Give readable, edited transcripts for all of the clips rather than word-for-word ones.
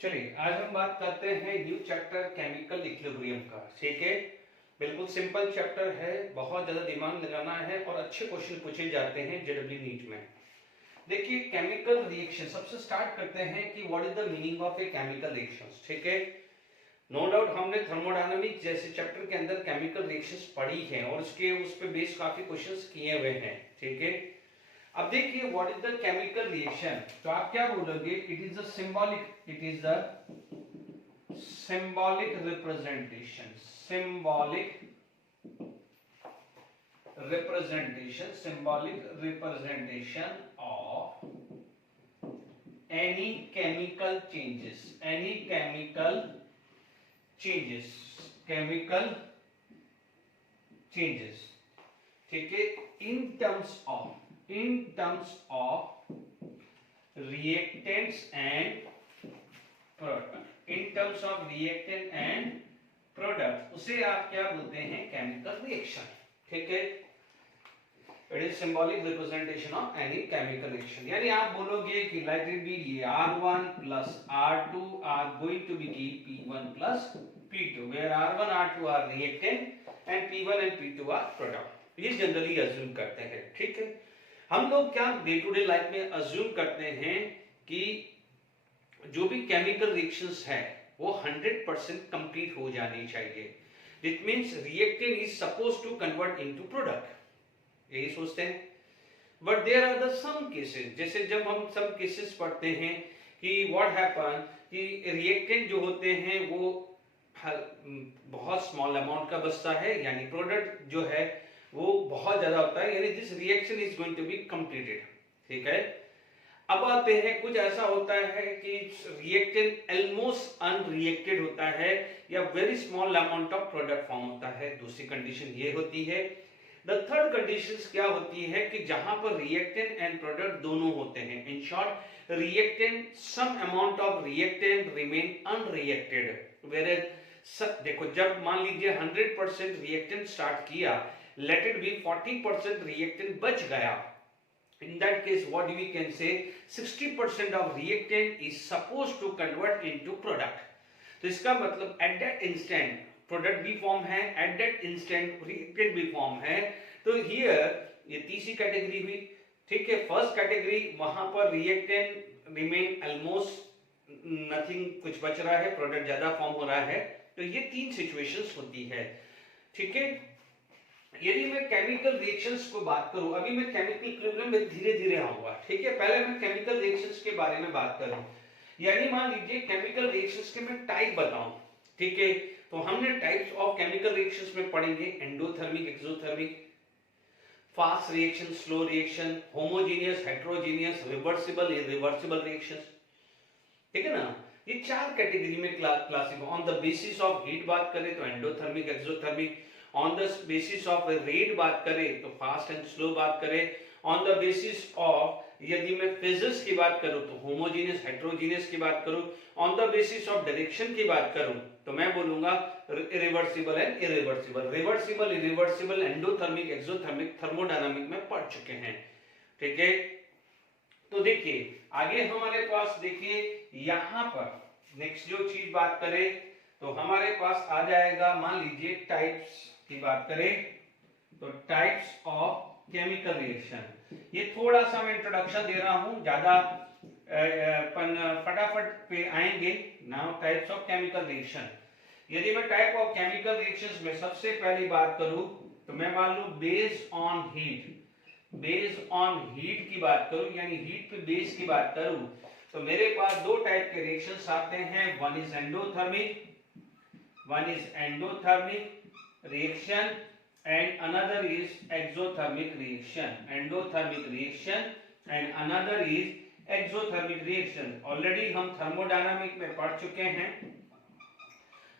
चलिए आज हम बात करते हैं न्यू चैप्टर केमिकल इक्विलिब्रियम का। ठीक है, बिल्कुल सिंपल चैप्टर है, बहुत ज्यादा दिमाग लगाना है और अच्छे क्वेश्चन पूछे जाते हैं जेडब्ल्यू नीट में। देखिए केमिकल रिएक्शन सबसे स्टार्ट करते हैं कि what is the meaning of a chemical reactions. ठीक है, नो डाउट हमने थर्मोडायनामिक्स जैसे चैप्टर के अंदर केमिकल रिएक्शंस पढ़ी हैं और उसके उस पे बेस काफी क्वेश्चंस किए हुए हैं। ठीक है, अब देखिए what is the chemical reaction, तो आप क्या बोलोगे? It is the symbolic representation of any chemical changes। ठीक है, in terms of reactants and product उसे आप क्या बोलते हैं? Chemical reaction. ठीक है, it is symbolic representation of any chemical reaction. यानी आप बोलोगे कि लेट इट बी ये R1 plus R2 are going to be P1 plus P2 where R1 R2 are reactant and P1 and P2 are product. ये generally assume करते हैं। ठीक है, हम लोग क्या डे टू डे लाइफ में अज्यूम करते हैं कि जो भी केमिकल रिएक्शंस है वो 100% कंप्लीट हो जानी चाहिए। It means reactant is supposed to convert into product, यही सोचते हैं। But there are the some cases, जैसे जब हम सम केसेस पढ़ते हैं कि व्हाट हैपन कि रिएक्टेंट जो होते हैं वो बहुत स्मॉल अमाउंट का बचता है, यानी प्रोडक्ट जो है वो बहुत ज्यादा होता है, यानी this reaction is going to be completed. ठीक है, अब आते हैं कुछ ऐसा होता है कि रिएक्टेंट ऑलमोस्ट अनरिएक्टेड होता है या very small amount of product form होता है। दूसरी कंडीशन ये होती है। द थर्ड कंडीशन क्या होती है कि जहां पर रिएक्टेंट एंड प्रोडक्ट दोनों होते हैं। In short reactant some amount of reactant remain unreacted, where देखो जब मान लीजिए 100% रिएक्टेंट स्टार्ट किया, लेट इट बी 40% रिएक्टेंट बच गया, in that case what we can say 60% of reactant is supposed to convert into product। तो इसका मतलब at that instant product भी फॉर्म है, at that instant reactant भी फॉर्म है। तो here ये तीसरी कैटेगरी हुई। ठीक है, फर्स्ट कैटेगरी वहां पर रिएक्टेंट रिमेन ऑलमोस्ट नथिंग, कुछ बच रहा है, प्रोडक्ट ज्यादा फॉर्म हो रहा है। तो ये तीन सिचुएशंस होती है। ठीक है, यदि मैं केमिकल रिएक्शंस को बात करूं, अभी मैं केमिकल इक्विलिब्रियम में धीरे धीरे आऊंगा। ठीक है, पहले मैं केमिकल रिएक्शंस के बारे में बात करूं, यानी मान लीजिए केमिकल रिएक्शंस के मैं टाइप बताऊं। ठीक है, तो हमने टाइप्स ऑफ केमिकल रिएक्शंस में पढ़ेंगे endothermic, exothermic, fast reaction, slow reaction, homogeneous, heterogeneous, reversible, irreversible reactions. ठीक है ना, ये चार कैटेगरी में classify. On the basis of heat बात करें तो endothermic, exothermic, on the basis of rate बात करें तो फास्ट एंड स्लो बात करें, ऑन द बेसिस ऑफ यदि मैं फेजेस की बात करूं तो होमोजेनियस, हेटेरोजेनियस की बात करूं, on the basis of direction की बात करूं तो मैं बोलूंगा reversible and irreversible. Reversible, irreversible, endothermic, exothermic thermodynamic में पढ़ चुके हैं। ठीक है, तो देखिए आगे हमारे पास, देखिए यहां पर नेक्स्ट जो चीज बात करें तो हमारे पास आ जाएगा, मान लीजिए टाइप्स की बात करें तो टाइप्स ऑफ केमिकल रिएक्शन। ये थोड़ा सा मैं इंट्रोडक्शन दे रहा हूं, ज्यादा फटाफट पे आएंगे। Now types of chemical reaction. यदि मैं टाइप ऑफ केमिकल रिएक्शंस में सबसे पहली बात करूं तो मैं मान लूं बेस्ड ऑन हीट की बात करूं, यानी हीट पे बेस की बात करूं तो मेरे पास दो टाइप के रिएक्शंस आते हैं। One is endothermic reaction and another is exothermic reaction। endothermic reaction and another is exothermic reaction। Already हम थर्मोडायनामिक में पढ़ चुके हैं।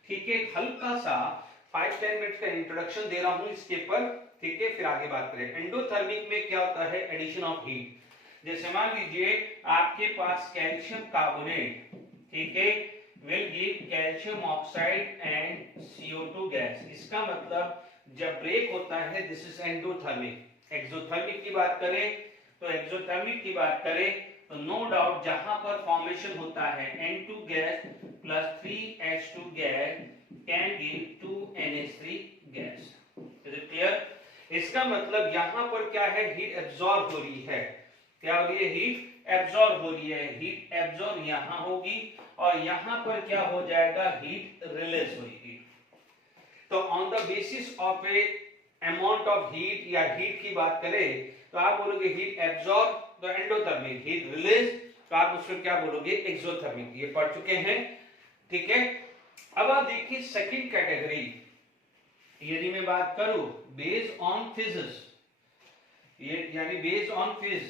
ठीक है, हल्का सा 5-10 मिनट का इंट्रोडक्शन दे रहा हूं इसके पर। ठीक है, फिर आगे बात करें। एंडोथर्मिक में क्या होता है? Addition of heat. जैसे मान लीजिए आपके पास कैल्शियम कार्बोनेट, ठीक है, will give calcium oxide and CO2 gas. इसका मतलब जब ब्रेक होता है दिस इज एंडोथर्मिक। एक्सोथर्मिक की बात करें तो नो डाउट जहां पर फॉर्मेशन होता है N2 gas plus 3H2 gas can give 2NH3 gas. Is it clear? इसका मतलब यहां पर क्या है, हीट एब्जॉर्ब हो रही है। क्या हो रही है? हीट एब्जॉर्ब हो रही है। हीट एब्जॉर्ब यहां होगी और यहां पर क्या हो जाएगा, हीट रिलीज होगी। तो on the basis of A amount of heat या हीट की बात करें तो आप बोलोगे हीट एब्जॉर्ब तो एंडोथर्मिक, हीट रिलीज तो आप उसको क्या बोलोगे, एक्सोथर्मिक। ये पढ़ चुके हैं, ठीक है। अब आप देखिए सेकंड कैटेगरी, यदि मैं बात करूं बेस्ड ऑन फिजिक्स, ये यानी based on phase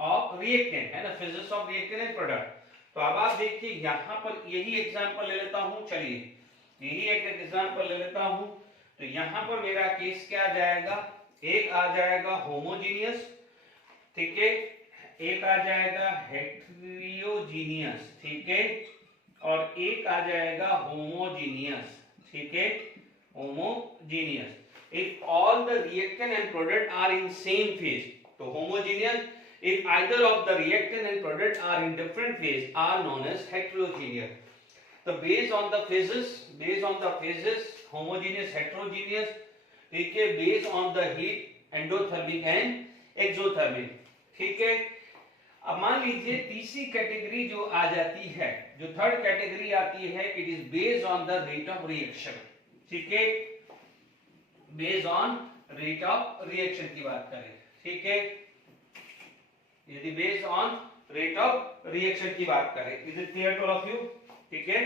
of reactant है ना, physics of reactant and product. तो अब आप देखिए यहां पर यही एग्जांपल ले लेता हूं, चलिए यही एक एग्जांपल ले लेता हूं। तो यहां पर मेरा केस क्या आ जाएगा, एक आ जाएगा होमोजीनियस, ठीक है, एक आ जाएगा हेटेरोजीनियस, ठीक है, और एक आ जाएगा होमोजीनियस, ठीक है, homogeneous. If all the reactant and product are in same phase, तो homogeneous, if either of the reactant and product are in different phase, are known as heterogeneous. So based on the phases, homogeneous, heterogeneous, ठीक है, based on the heat, endothermic and exothermic, ठीक है। अब मान लीजिए तीसरी category जो आ जाती है, जो थर्ड कैटेगरी आती है, it is based on the rate of reaction, ठीक है, based on rate of reaction की बात करें, ठीक है, यदि based on rate of reaction की बात करें। Is it clear to all of you? ठीक है।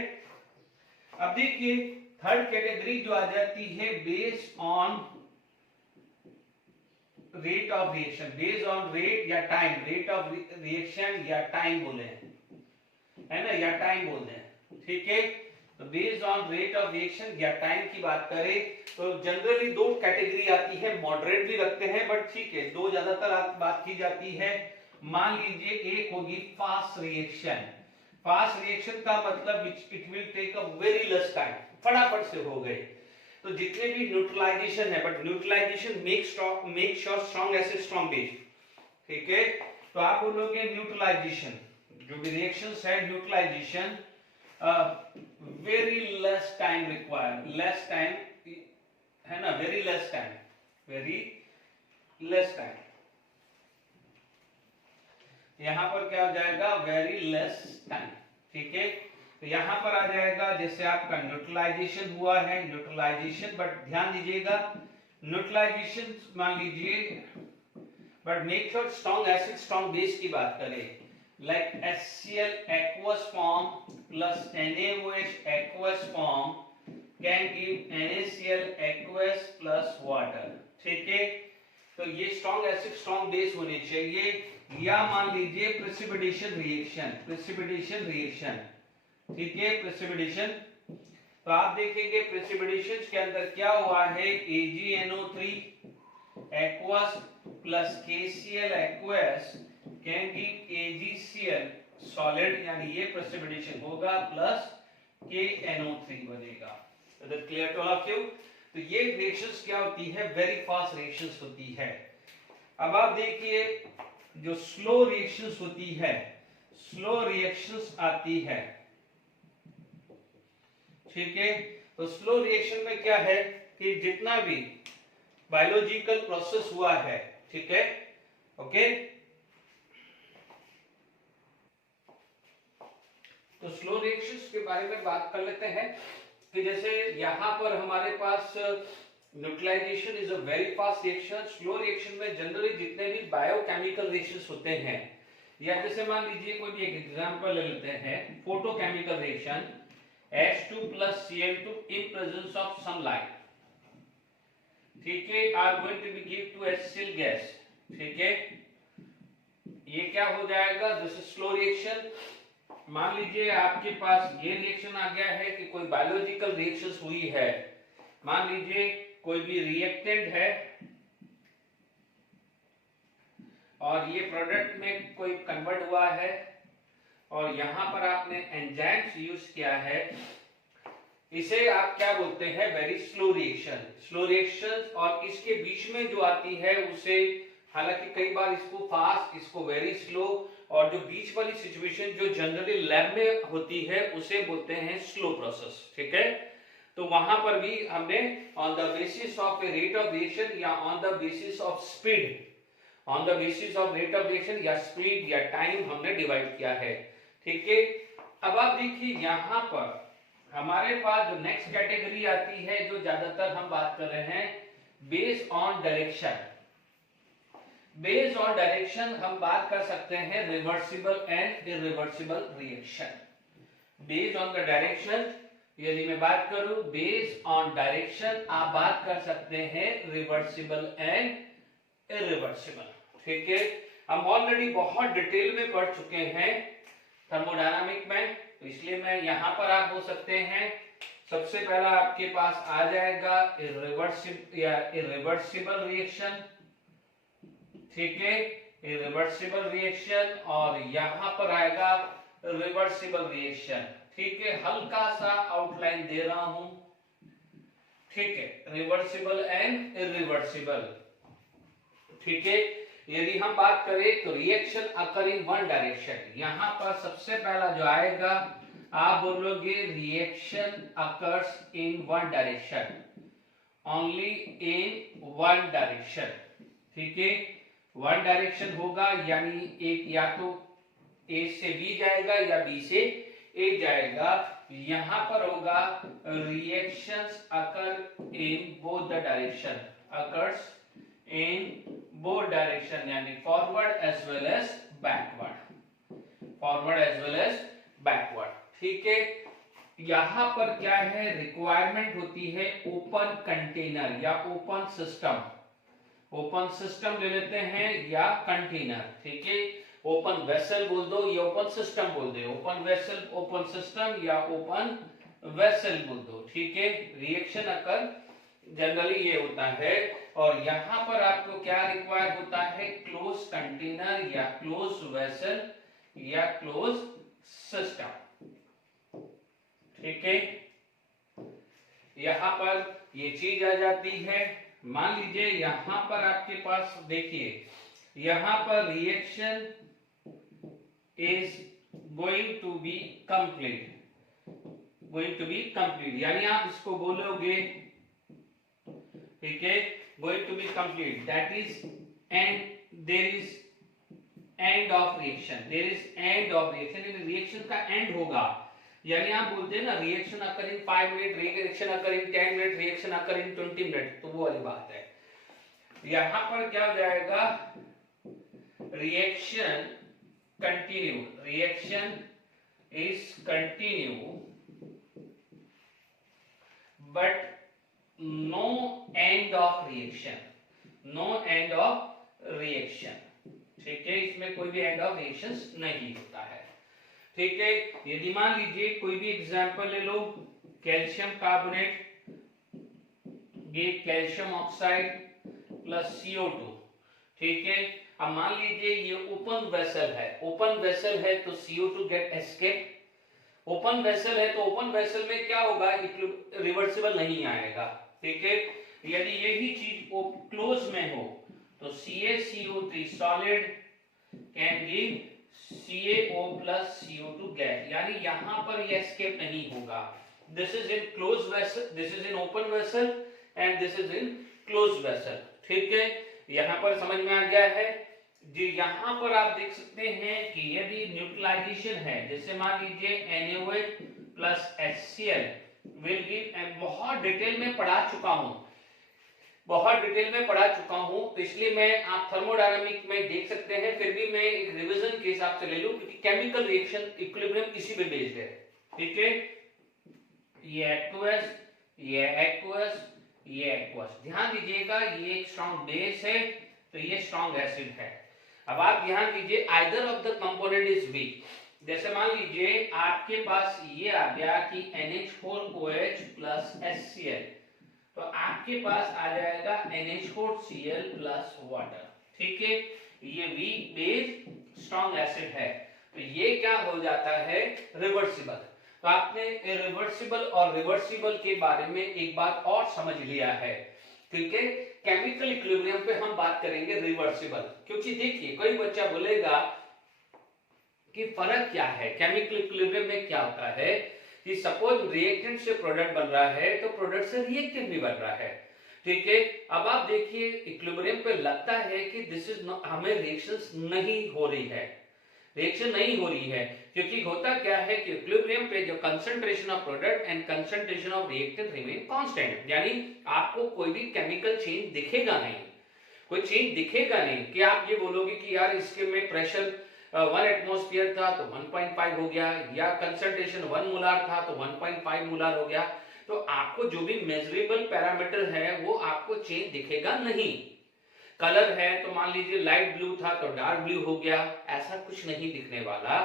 अब देखिए थर्ड कैटेगरी जो आ जाती है based on rate of reaction, based on rate या टाइम, रेट ऑफ रिएक्शन या टाइम बोले है ना, या टाइम बोलते हैं, ठीक है। तो based on rate of reaction या टाइम की बात करें तो जनरली दो कैटेगरी आती है, मॉडरेट भी रखते हैं बट ठीक है, दो ज्यादातर बात की जाती है। मान लीजिए एक होगी फास्ट रिएक्शन। फास्ट रिएक्शन का मतलब it will take a very less time, फटाफट से हो गए। तो जितने भी न्यूट्रलाइजेशन है, but neutralisation make sure strong acid strong base, ठीक है। तो आप बोलोगे न्यूट्रलाइजेशन, जो भी रिएक्शंस है neutralisation very less time required, less time है ना, very less time, very less time. यहां पर क्या हो जाएगा, वेरी लेस टाइम, ठीक है। तो यहां पर आ जाएगा जैसे आपका न्यूट्रलाइजेशन हुआ है, न्यूट्रलाइजेशन, बट ध्यान दीजिएगा न्यूट्रलाइजेशन मान लीजिए, but make sure strong acid strong base की बात करें, like HCl aqueous form plus NaOH aqueous form can give NaCl aqueous plus water, ठीक है। तो ये स्ट्रॉन्ग एसिड स्ट्रॉन्ग बेस होने चाहिए। या मान लीजिए प्रेसिपिटेशन रिएक्शन, प्रेसिपिटेशन रिएक्शन, ठीक है, प्रेसिपिटेशन। तो आप देखेंगे प्रेसिपिटेशन के अंदर क्या हुआ है, AgNO3 aqueous plus KCl aqueous can give AgCl solid, यानी ये प्रेसिपिटेशन होगा प्लस KNO3 बनेगा। Is it clear to all of you? तो ये रिएक्शंस क्या होती है, वेरी फास्ट रिएक्शंस होती है। अब आप देखिए जो स्लो रिएक्शंस होती है, स्लो रिएक्शंस आती है, ठीक है। तो स्लो रिएक्शन में क्या है कि जितना भी बायोलॉजिकल प्रोसेस हुआ है, ठीक है, ओके। तो स्लो रिएक्शंस के बारे में बात कर लेते हैं कि जैसे यहां पर हमारे पास neutralization is a very fast reaction. Slow reaction में जनरली जितने भी बायोकेमिकल रिएक्शंस होते हैं, या जैसे मान लीजिए कोई भी एक एग्जांपल ले लेते हैं, photochemical reaction H2 plus Cl2 in presence of sunlight, ठीक है, are going to be give to HCl gas, ठीक है। ये क्या हो जाएगा, दिस इज स्लो रिएक्शन। मान लीजिए आपके पास ये रिएक्शन आ गया है कि कोई बायोलॉजिकल रिएक्शंस हुई है, मान लीजिए कोई भी रिएक्टेंट है और ये प्रोडक्ट में कोई कन्वर्ट हुआ है और यहां पर आपने एंजाइम्स यूज किया है, इसे आप क्या बोलते हैं, very slow reaction. Slow reaction और इसके बीच में जो आती है उसे हालांकि कई बार इसको फास्ट, इसको वेरी स्लो, और जो बीच वाली सिचुएशन जो जनरली लैब में होती है उसे बोलते हैं स्लो प्रोसेस। ठीक है, तो वहां पर भी हमने on the basis of a rate of reaction या on the basis of speed, on the basis of rate of reaction या स्पीड या टाइम हमने डिवाइड किया है। ठीक है, अब आप देखिए यहां पर हमारे पास जो नेक्स्ट कैटेगरी आती है, जो ज्यादातर हम बात कर रहे हैं, based on direction. Based on direction हम बात कर सकते हैं reversible and irreversible reaction. Based on the direction, यदि मैं बात करूं बेस्ड ऑन डायरेक्शन, आप बात कर सकते हैं रिवर्सिबल एंड इरिवर्सिबल। ठीक है, हम ऑलरेडी बहुत डिटेल में पढ़ चुके हैं थर्मोडायनामिक में, तो इसलिए मैं यहां पर आप बोल सकते हैं सबसे पहला आपके पास आ जाएगा इरिवर्सिबल या इरिवर्सिबल रिएक्शन। ठीक है, इरिवर्सिबल रिएक्शन, और यहां पर आएगा रिवर्सिबल रिएक्शन। ठीक है, हल्का सा आउटलाइन दे रहा हूं। ठीक है, रिवर्सिबल एंड इरिवर्सिबल। ठीक है, यदि हम बात करें तो reaction occur in one direction, यहां पर सबसे पहला जो आएगा आप बोलोगे reaction occurs in one direction, only in one direction. ठीक है, वन डायरेक्शन होगा, यानी एक या तो ए से बी जाएगा या बी से ए जाएगा। यहां पर होगा reactions occur in both the direction, occurs in both direction, यानी forward as well as backward, forward as well as backward. ठीक है, यहां पर क्या है, रिक्वायरमेंट होती है ओपन कंटेनर या ओपन सिस्टम। ओपन सिस्टम ले लेते हैं या कंटेनर। ठीक है, ओपन वेसल बोल दो या ओपन सिस्टम बोल दो, ओपन वेसल, ओपन सिस्टम या ओपन वेसल बोल दो। ठीक है, रिएक्शन अकर जनरली ये होता है, और यहां पर आपको क्या रिक्वायर होता है, क्लोज कंटेनर या क्लोज वेसल या क्लोज सिस्टम। ठीक है, यहां पर ये चीज आ जाती है। मान लीजिए यहां पर आपके पास देखिए, यहां पर reaction is going to be complete, going to be complete, यानी आप इसको बोलोगे, ठीक है, going to be complete, that is end, there is end of reaction, there is end of reaction, यानी रिएक्शन का एंड होगा। यानी आप बोलते हैं ना reaction occur in 5 minute, reaction occur in 10 minute, reaction occur in 20 minute, तो वो वाली बात है। यहां पर क्या हो जाएगा, reaction continue, reaction is continue but no end of reaction, no end of reaction. ठीक है, इसमें कोई भी एंड ऑफ रिएक्शंस नहीं होता है। ठीक है, यदि मान लीजिए कोई भी एग्जांपल ले लो, कैल्शियम कार्बोनेट, ये कैल्शियम ऑक्साइड प्लस CO2। ठीक है, अब मान लीजिए ये ओपन वेसल है, ओपन वेसल है तो CO2 gate escape, open vessel है तो ओपन वेसल में क्या होगा, रिवर्सिबल नहीं आएगा। ठीक है, यदि यही चीज क्लोज में हो तो CaCO3 solid can give CaO plus CO2 gas, यानी यहां पर ये एस्केप नहीं होगा। This is in close vessel, this is in open vessel and this is in close vessel. ठीक है, यहां पर समझ में आ गया है जी। यहां पर आप देख सकते हैं कि यदि न्यूट्रलाइजेशन है, जैसे मान लीजिए NaOH plus HCl will give, बहुत डिटेल में पढ़ा चुका हूं, बहुत डिटेल में पढ़ा चुका हूं, तो इसलिए मैं आप थर्मोडायनामिक में देख सकते हैं, फिर भी मैं एक रिवीजन के हिसाब से ले लूं, क्योंकि केमिकल रिएक्शन इक्विलिब्रियम इसी पे बेस्ड है। ठीक है, ये एक्वस, ये एक्वस, ये एक्वस, ध्यान दीजिएगा, ये एक स्ट्रॉन्ग बेस है तो ये स्ट्रॉन्ग एसिड है। अब आप ध्यान दीजिए, either of the component is weak, जैसे मान लीजिए आपके पास ये आ गया कि NH4OH plus HCl, तो आपके पास आ जाएगा NH4Cl plus वाटर। ठीक है, ये वीक बेस स्ट्रॉन्ग एसिड है, तो ये क्या हो जाता है, रिवर्सिबल। तो आपने रिवर्सिबल और रिवर्सिबल के बारे में एक बात और समझ लिया है। ठीक है, केमिकल इक्विलिब्रियम पे हम बात करेंगे रिवर्सिबल, क्योंकि देखिए कोई बच्चा बोलेगा कि फर्क क्या है केमिकल इक्विलिब्रियम में। क्या होता है कि सपोज रिएक्टेंट से प्रोडक्ट बन रहा है तो प्रोडक्ट से रिएक्टेंट भी बन रहा है, ठीक है। अब आप देखिए इक्विलिब्रियम पे लगता है कि दिस इज हमें रिएक्शंस नहीं हो रही है, रिएक्शन नहीं हो रही है, क्योंकि होता क्या है कि इक्विलिब्रियम पे जो concentration of product and concentration of reactant remain constant, यानी आपको कोई भी केमिकल चेंज दिखेगा नहीं, कोई चेंज दिखेगा नहीं कि आप ये बोलोगे कि यार इसके में प्रेशर 1 एटमॉस्फेयर था तो 1.5 हो गया, या कंसंट्रेशन 1 मोलार था तो 1.5 मोलार हो गया। तो आपको जो भी मेजरेबल पैरामीटर है वो आपको चेंज दिखेगा नहीं। कलर है तो मान लीजिए लाइट ब्लू था तो डार्क ब्लू हो गया, ऐसा कुछ नहीं दिखने वाला।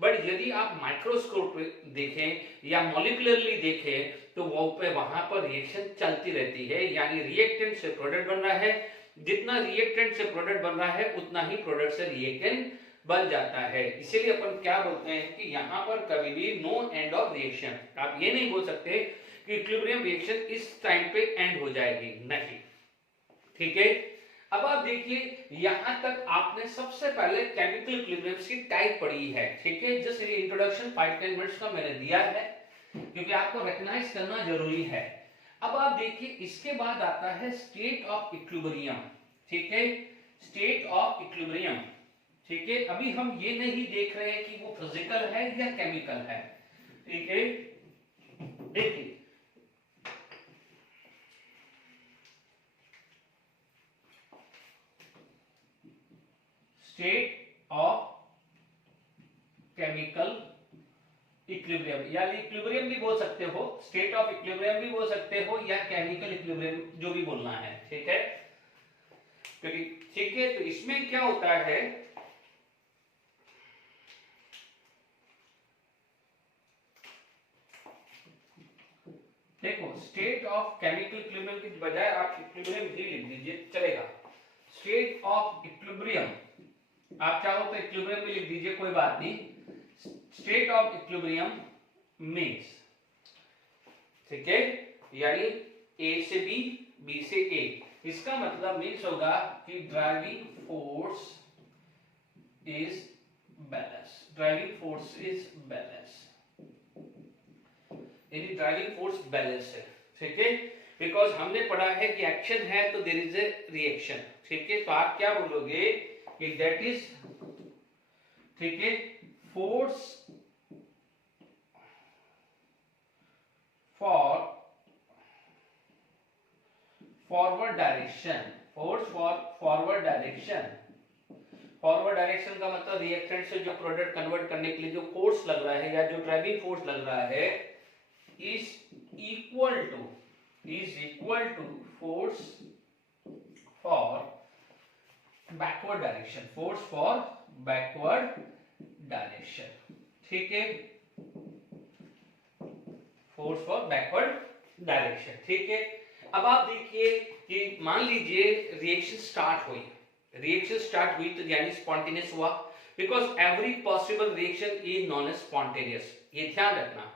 बट यदि आप माइक्रोस्कोप देखें या मॉलिक्यूलरली देखें तो वो पे वहां पर रिएक्शन चलती रहती है, यानी रिएक्टेंट से प्रोडक्ट बन रहा है, जितना रिएक्टेंट से प्रोडक्ट बन रहा है उतना ही प्रोडक्ट से रिएक्टेंट बन जाता है। इसीलिए अपन क्या बोलते हैं कि यहाँ पर कभी भी नो एंड ऑफ रिएक्शन, आप ये नहीं बोल सकते कि इक्विलिब्रियम रिएक्शन इस टाइम पे एंड हो जाएगी, नहीं, ठीक है। अब आप देखिए यहां तक आपने सबसे पहले केमिकल इक्विलिब्रियम की टाइप पढ़ी है, ठीक है। जस्ट ये इंट्रोडक्शन 5-10 मिनट्स का मैंने दिया है क्योंकि आपको रिकॉग्नाइज करना जरूरी है। अब आप देखिए इसके बाद आता है स्टेट ऑफ इक्विलिब्रियम, ठीक है, स्टेट ऑफ इक्विलिब्रियम, ठीक है। अभी हम ये नहीं देख रहे हैं कि वो फिजिकल है या केमिकल है, ठीक है। देखिए स्टेट ऑफ केमिकल इक्विलिब्रियम, यानी इक्विलिब्रियम भी बोल सकते हो, स्टेट ऑफ इक्विलिब्रियम भी बोल सकते हो, या केमिकल इक्विलिब्रियम, जो भी बोलना है, ठीक है। क्योंकि ठीक है, तो इसमें क्या होता है, देखो स्टेट ऑफ केमिकल इक्विलिब्रियम की बजाय आप इक्विलिब्रियम ही लिख दीजिए, चलेगा। स्टेट ऑफ इक्विलिब्रियम, आप चाहो तो इक्विलिब्रियम भी लिख दीजिए, कोई बात नहीं। स्टेट ऑफ इक्विलिब्रियम मीन्स, ठीक है, यानी ए से बी, बी से ए, इसका मतलब मीन्स होगा कि driving force is balance, driving force is balance, यानी ड्राइविंग फोर्स बैलेंस है, ठीक है। बिकॉज हमने पढ़ा है कि एक्शन है तो देयर इज ए रिएक्शन, ठीक है। तो आप क्या बोलोगे कि दैट इज, ठीक है, force for forward direction, force for forward direction. Forward direction का मतलब रिएक्टेंट से जो प्रोडक्ट कन्वर्ट करने के लिए जो फोर्स लग रहा है या जो ड्राइविंग फोर्स लग रहा है is equal to force for backward direction, force for backward direction, ठीक है, फोर्स फॉर बैकवर्ड डायरेक्शन, ठीक है। अब आप देखिए कि मान लीजिए रिएक्शन स्टार्ट हुई तो यानी स्पॉन्टेनियस हुआ, because every possible reaction is known as spontaneous, ये ध्यान रखना।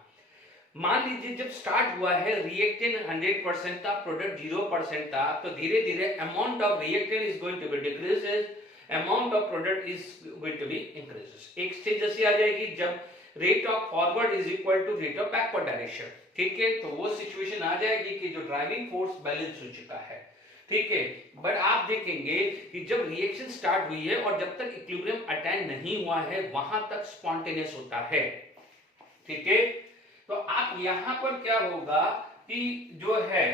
मान लीजिए जब स्टार्ट हुआ है रिएक्टेंट 100% था, प्रोडक्ट 0% था, तो धीरे धीरे amount of reactant is going to be decreases, amount of product is going to be increases. एक स्टेज ऐसी आ जाएगी जब rate of forward is equal to rate of backward direction, ठीक है। तो वो सिचुएशन आ जाएगी कि जो ड्राइविंग फोर्स बैलेंस हो चुका है, ठीक है। बट आप देखेंगे कि जब रिएक्शन स्टार्ट हुई है और जब तक इक्विलिब्रियम अटेन नहीं हुआ है वहां तक स्पॉन्टेनियस होता है, ठीक है। तो आप यहां पर क्या होगा कि जो है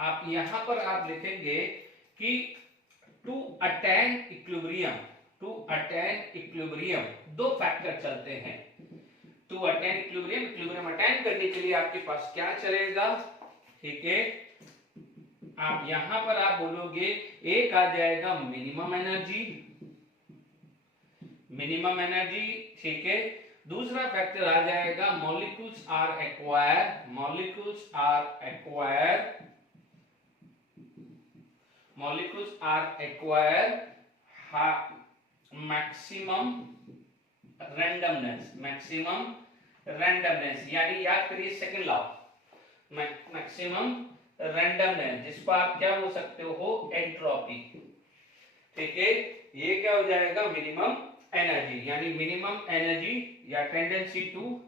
आप यहां पर आप लिखेंगे कि टू अटेन इक्विलिब्रियम दो फैक्टर चलते हैं। टू अटेन इक्विलिब्रियम अटेन करने के लिए आपके पास क्या चलेगा, ठीक है। आप यहां पर आप बोलोगे एक आ जाएगा मिनिमम एनर्जी, ठीक है। दूसरा फैक्टर आ जाएगा molecules are acquire maximum randomness, यानी याद करिए सेकंड लॉ, मैक्सिमम रैंडमनेस, जिसको आप क्या बोल सकते हो, एंट्रोपी। ठीक है, ये क्या हो जाएगा, मिनिमम एनर्जी, यानी मिनिमम एनर्जी या tendency to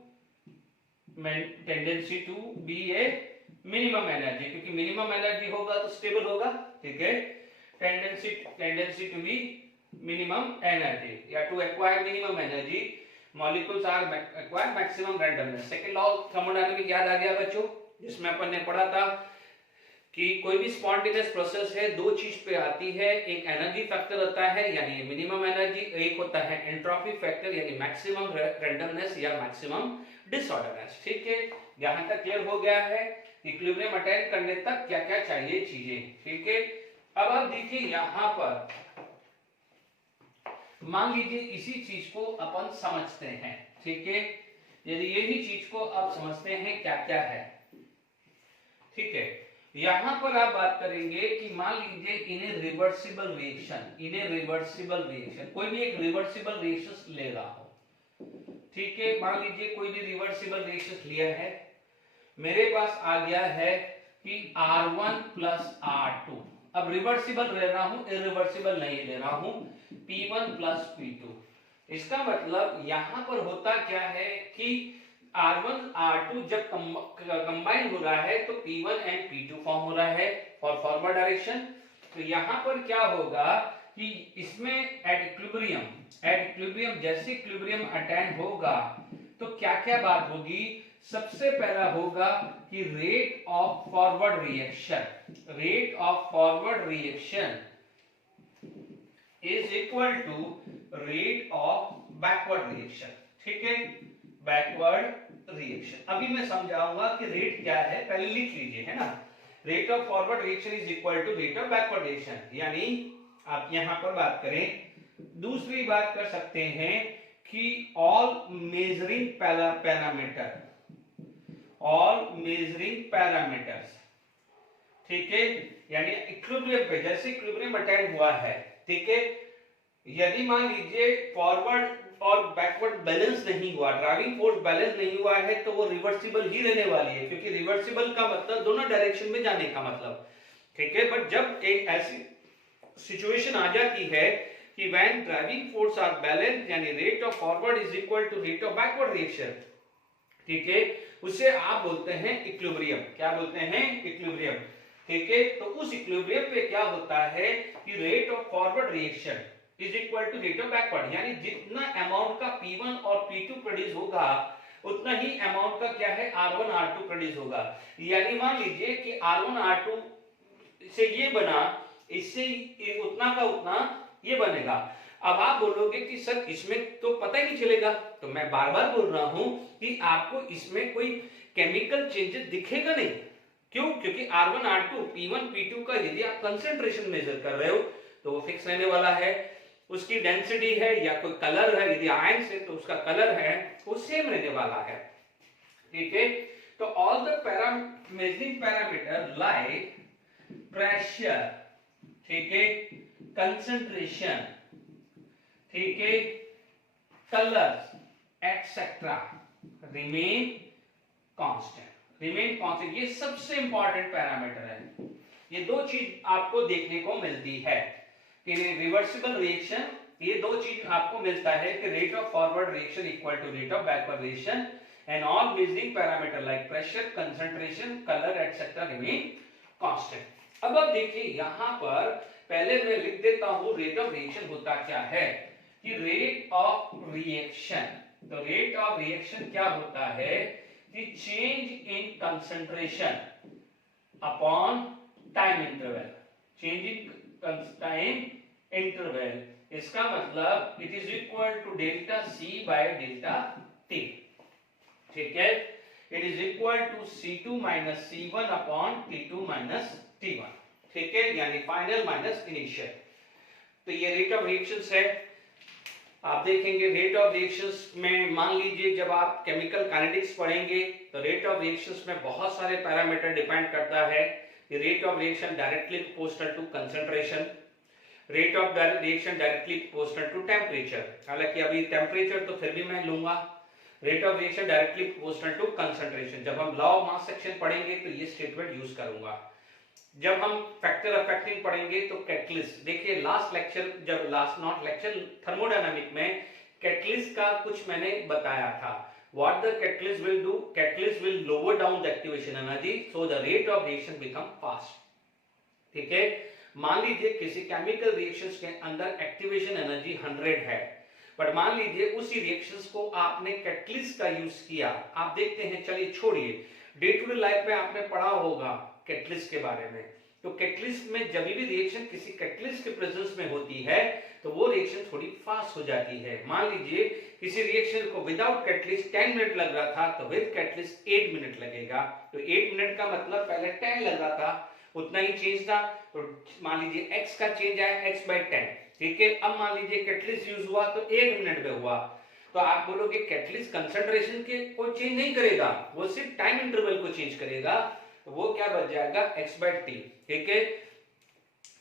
be a minimum energy, क्योंकि मिनिमम एनर्जी होगा तो स्टेबल होगा। ठीक है, tendency to be minimum energy या to acquire minimum energy, molecules are acquire maximum randomness. Second law of thermodynamics याद आ गया बच्चों, जिसमें अपन ने पढ़ा था कि कोई भी स्पॉन्टेनियस प्रोसेस है, दो चीज पे आती है, एक एनर्जी फैक्टर होता है यानी मिनिमम एनर्जी, एक होता है एंट्रोपी फैक्टर यानी मैक्सिमम रैंडमनेस या मैक्सिमम डिसऑर्डरनेस। ठीक है, यहां तक क्लियर हो गया है, इक्विलिब्रियम अटेन करने तक क्या क्या चाहिए चीजें। ठीक है, अब आप देखिए यहां पर मान लीजिए इसी चीज को अपन समझते हैं। ठीक है, यदि यही चीज को आप समझते हैं क्या क्या है। ठीक है, यहां पर आप बात करेंगे कि मान लीजिए इन्हें रिवर्सिबल रिएक्शन, कोई भी एक रिवर्सिबल रिएक्शन ले रहा हो। ठीक है, मान लीजिए कोई भी रिवर्सिबल रिएक्शन लिया है, मेरे पास आ गया है कि R1 प्लस R2। अब रिवर्सिबल ले रहा हूं, इरिवर्सिबल नहीं ले रहा हूं, P1 प्लस P2। इसका मतलब यहां पर होता क्या है कि R1 R2 जब कंबाइन हो रहा है तो P1 एंड P2 फॉर्म हो रहा है फॉर फॉरवर्ड डायरेक्शन। तो यहां पर क्या होगा कि इसमें एट इक्विलिब्रियम जैसे इक्विलिब्रियम अटेन होगा तो क्या क्या बात होगी। सबसे पहला होगा कि rate of forward reaction is equal to rate of backward reaction. ठीक है, बैकवर्ड रिएक्शन अभी मैं समझाऊंगा कि रेट क्या है, पहले लिख लीजिए, है ना। Rate of forward reaction is equal to rate of backward reaction, यानी आप यहां पर बात करें, दूसरी बात कर सकते हैं कि ऑल मेजरिंग पैरामीटर्स। ठीक है, यानी इक्विलिब्रियम पे जैसे इक्विलिब्रियम अटेन हुआ है, ठीक है, यदि मान लीजिए फॉरवर्ड और बैकवर्ड बैलेंस नहीं हुआ, ड्राइविंग फोर्स बैलेंस नहीं हुआ है, तो वो रिवर्सिबल ही रहने वाली है, क्योंकि रिवर्सिबल का मतलब दोनों डायरेक्शन में जाने का मतलब। ठीक है, बट जब एक ऐसी सिचुएशन आ जाती है कि when driving force are balance यानी rate of forward is equal to rate of backward reaction, ठीक है, उसे आप बोलते हैं इक्विलिब्रियम। क्या बोलते हैं, इक्विलिब्रियम। ठीक है, तो उस इक्विलिब्रियम पे क्या होता है कि rate of forward reaction is equal to rate of backward, यानी जितना अमाउंट का P1 और P2 प्रोड्यूस होगा उतना ही अमाउंट का क्या है R1 R2 प्रोड्यूस होगा। यानी मान लीजिए कि R1 R2 से ये बना, इससे उतना का उतना ये बनेगा। अब आप बोलोगे कि सर इसमें तो पता ही नहीं चलेगा, तो मैं बार बार बोल रहा हूं कि आपको इसमें कोई केमिकल चेंजेस दिखेगा नहीं। क्यों, क्योंकि R1 R2 P1 P2 का यदि आप कंसेंट्रेशन मेजर कर रहे हो तो वो फिक्स रहने वाला है, उसकी डेंसिटी है या कोई कलर है, यदि आयन से तो उसका कलर है वो सेम रहने वाला है। ठीक है, तो all the measuring parameter like pressure, ठीक है, कंसंट्रेशन, ठीक है, कलर्स एक्सेट्रा रिमेन कांस्टेंट। ये सबसे इंपॉर्टेंट पैरामीटर है। ये दो चीज आपको देखने को मिलती है कि रिवर्सिबल रिएक्शन, ये दो चीज आपको मिलता है कि rate of forward reaction equal to rate of backward reaction and all measuring parameter like pressure, concentration, colour etcetera remain constant. अब आप देखिए यहां पर पहले मैं लिख देता हूं रेट ऑफ रिएक्शन होता क्या है कि रेट ऑफ रिएक्शन, तो रेट ऑफ रिएक्शन क्या होता है कि change in concentration upon time interval, change in time interval, इसका मतलब it is equal to delta C by delta T। ठीक है, it is equal to C2 minus C1 upon T2 minus T1। ठीक है, यानी फाइनल माइनस इनिशियल। तो ये rate of reactions है। आप देखेंगे रेट ऑफ रिएक्शंस में मान लीजिए जब आप केमिकल काइनेटिक्स पढ़ेंगे तो रेट ऑफ रिएक्शंस में बहुत सारे पैरामीटर डिपेंड करता है। Rate of reaction directly proportional to concentration, rate of reaction directly proportional to temperature, हालांकि अभी टेम्परेचर तो फिर भी मैं लूंगा। Rate of reaction directly proportional to concentration, जब हम लॉ ऑफ मास सेक्शन पढ़ेंगे तो ये स्टेटमेंट यूज करूंगा। जब हम फैक्टर अफेक्टिंग पढ़ेंगे तो कैटलिस्ट, देखिए लास्ट लेक्चर, जब लास्ट नॉट लेक्चर थर्मोडायनामिक में कैटलिस्ट का कुछ मैंने बताया था। What the catalyst will do, catalyst will lower down the activation energy so the rate of reaction become fast. ठीक है, मान लीजिए किसी केमिकल रिएक्शंस के अंदर एक्टिवेशन एनर्जी 100 है, बट मान लीजिए उसी रिएक्शंस को आपने कैटलिस्ट का यूज किया। आप देखते हैं, चलिए छोड़िए, डे टू डे लाइफ में आपने पढ़ा होगा कैटलिस्ट के बारे में। तो कैटलिस्ट में जब भी रिएक्शन किसी कैटलिस्ट के प्रेजेंस में होती है तो वो रिएक्शन थोड़ी फास्ट हो जाती है। मान लीजिए किसी रिएक्शन को विदाउट कैटलिस्ट 10 मिनट लग रहा था तो विद कैटलिस्ट 8 मिनट लगेगा। तो 8 मिनट का मतलब पहले 10 लग रहा था, उतना ही चेंज था। तो मान लीजिए x का चेंज आया x/10, ठीक है। अब मान लीजिए कैटलिस्ट यूज हुआ तो 8 मिनट में हुआ, तो आप बोलोगे कैटलिस्ट कंसंट्रेशन के को चेंज नहीं करेगा, वो सिर्फ टाइम इंटरवल को चेंज करेगा। तो वो क्या बच जाएगा x/t, ठीक है।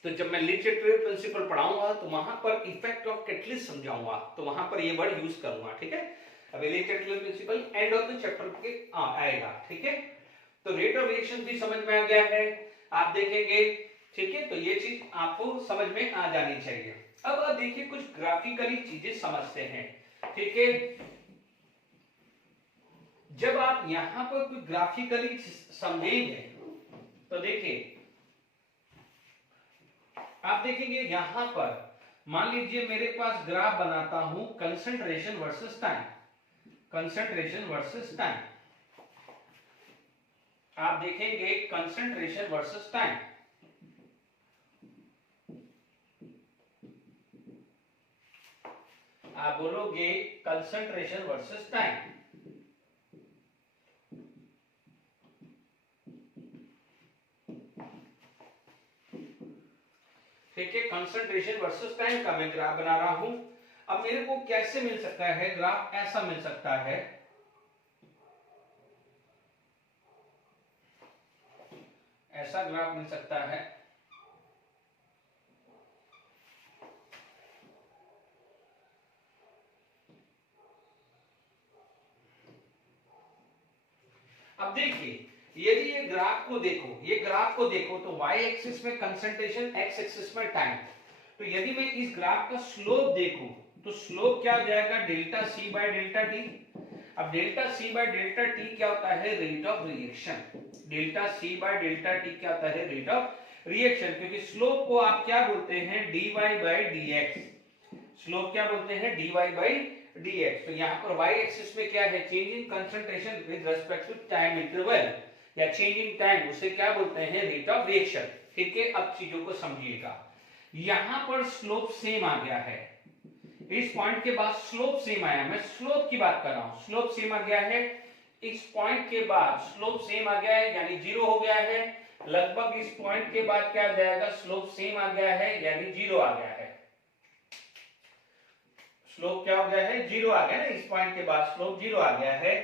तो जब मैं लिटरेचर प्रिंसिपल पढ़ाऊंगा तो वहां पर इफेक्ट ऑफ कैटलिस्ट समझाऊंगा, तो वहां पर ये वर्ड यूज करूंगा, ठीक है। अब लिटरेचर principle end of the chapter के आएगा, ठीक है। तो रेट ऑफ रिएक्शन भी समझ में आ गया है, आप देखेंगे, ठीक है। तो ये चीज आपको समझ में आ जानी चाहिए। अब देखिए कुछ ग्राफिकली चीजें समझते हैं, ठीक है। जब आप यहां पर कुछ ग्राफिकली समझेंगे तो देखिए, आप देखेंगे यहां पर मान लीजिए मेरे पास ग्राफ बनाता हूं concentration versus time, concentration versus time. आप देखेंगे कंसंट्रेशन वर्सेस टाइम, आप बोलोगे कंसंट्रेशन वर्सेस टाइम। ठीक है, कंसंट्रेशन वर्सेस टाइम का मैं ग्राफ बना रहा हूं। अब मेरे को कैसे मिल सकता है ग्राफ, ऐसा मिल सकता है, ऐसा ग्राफ मिल सकता है। अब देखिए, यदि ये ग्राफ को देखो, ये ग्राफ को देखो तो y एक्सिस में कंसंट्रेशन, x एक्सिस में टाइम। तो यदि मैं इस ग्राफ का स्लोप देखूं तो स्लोप क्या हो जाएगा, delta c by delta t। अब delta c by delta t क्या होता है, rate of reaction. Delta c by delta t क्या होता है, रेट ऑफ रिएक्शन, क्योंकि स्लोप को आप क्या बोलते हैं, dy बाय dx। स्लोप क्या बोलते हैं, dy बाय dx। तो यहाँ पर y एक्सिस में क्या है, change in concentration with respect to time interval या चेंज इन टाइम, उसे क्या बोलते हैं, रेट ऑफ रिएक्शन, ठीक है। अब चीजों को समझिएगा, यहां पर स्लोप सेम आ गया है, इस पॉइंट के बाद स्लोप सेम आया, मैं स्लोप की बात कर रहा हूं, स्लोप सेम आ गया है। इस पॉइंट के बाद स्लोप सेम आ गया है यानी 0 हो गया है। लगभग इस पॉइंट के बाद क्या आ जाएगा, स्लोप सेम आ गया है यानी 0 आ गया है। स्लोप क्या हो गया है, 0 आ गया ना, इस पॉइंट के बाद स्लोप 0 आ गया है,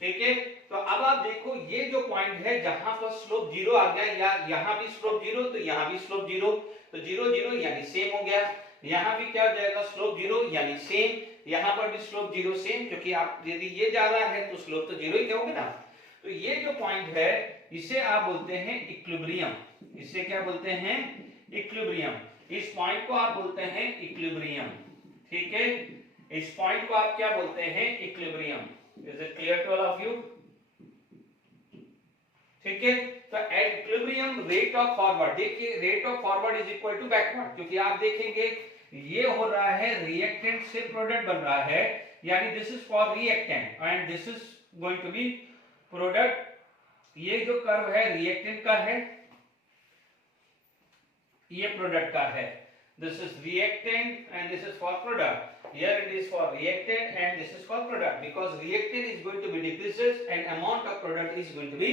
ठीक है। तो अब आप देखो ये जो पॉइंट है जहां पर स्लोप 0 आ गया, या यहां भी स्लोप 0 तो यहां भी स्लोप 0, तो 0 0 यानी सेम हो गया। यहां भी क्या हो जाएगा, स्लोप 0 यानी सेम, यहां पर भी स्लोप 0 सेम, क्योंकि आप यदि ये जा रहा है तो स्लोप तो 0 ही कहोगे ना। तो ये जो पॉइंट है इसे आप बोलते हैं इक्विलिब्रियम, इसे क्या बोलते हैं, इक्विलिब्रियम। इस पॉइंट को आप बोलते हैं इक्विलिब्रियम, ठीक है। इस पॉइंट को आप क्या बोलते हैं, equilibrium. Is it clear to all of you, ठीक है। तो at equilibrium rate of forward, देखिए rate of forward is equal to backward, क्योंकि आप देखेंगे ये हो रहा है रिएक्टेंट से प्रोडक्ट बन रहा है, यानी this is for reactant and this is going to be product. ये जो कर्व है रिएक्टेंट का है, ये प्रोडक्ट का है। This is reactant and this is for product. Here it is for reactant and this is for product, because reactant is going to be decreases and amount of product is going to be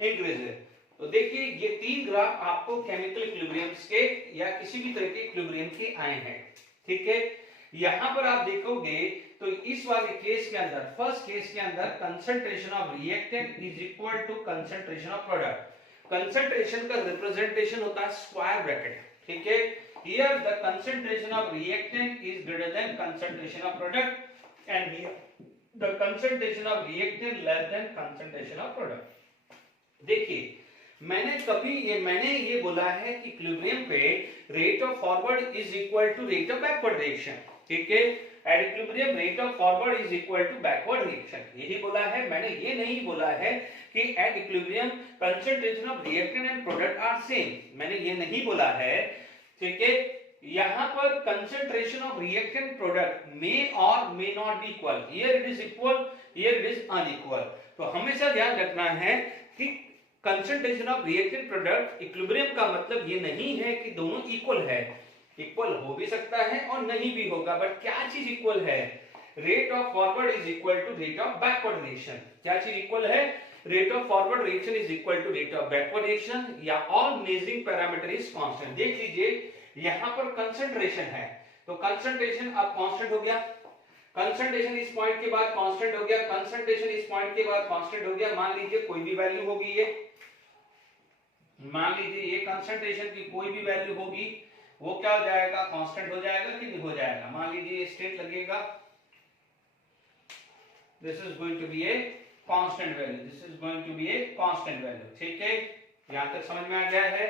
increases. तो देखिए ये तीन graph आपको chemical equilibriums के या किसी भी तरह के इक्विलिब्रियम के आए हैं, ठीक है। यहां पर आप देखोगे तो इस वाले केस के अंदर, फर्स्ट केस के अंदर concentration of reactant is equal to concentration of product. Concentration का रिप्रेजेंटेशन होता है स्क्वायर ब्रैकेट, ठीक है। Here the concentration of reactant is greater than concentration of product, and here the concentration of reactant less than concentration of product. देखिए मैंने ये बोला है कि इक्विलिब्रियम पे rate of forward is equal to rate of backward reaction, ठीक है। At equilibrium rate of forward is equal to backward reaction, यही बोला है। मैंने ये नहीं बोला है कि at equilibrium concentration of reactant and product are same, मैंने ये नहीं बोला है, ठीक है। यहाँ पर concentration of reactant product may और may not be equal, here it is equal, here it is unequal. तो हमेशा ध्यान रखना है कि concentration of reactant product equilibrium का मतलब ये नहीं है कि दोनों इक्वल है, इक्वल हो भी सकता है और नहीं भी होगा, बट क्या चीज इक्वल है? Rate of forward is equal to rate of backward reaction. क्या चीज इक्वल है? Rate of forward reaction is equal to rate of backward reaction, या all measuring parameter is constant. देख लीजिए यहां पर कंसंट्रेशन है, तो कंसंट्रेशन अब कांस्टेंट हो गया, कंसंट्रेशन इस पॉइंट के बाद कांस्टेंट हो गया, कंसंट्रेशन इस पॉइंट के बाद कांस्टेंट हो गया। मान लीजिए कोई भी वैल्यू होगी, ये मान लीजिए ये कंसंट्रेशन की कोई भी वैल्यू होगी, वो क्या हो जाएगा? कांस्टेंट हो जाएगा कि नहीं हो जाएगा? मान लीजिए स्टेट लगेगा, this is going to be a constant value, this is going to be a constant value, ठीक है। यहां तक समझ में आ गया है,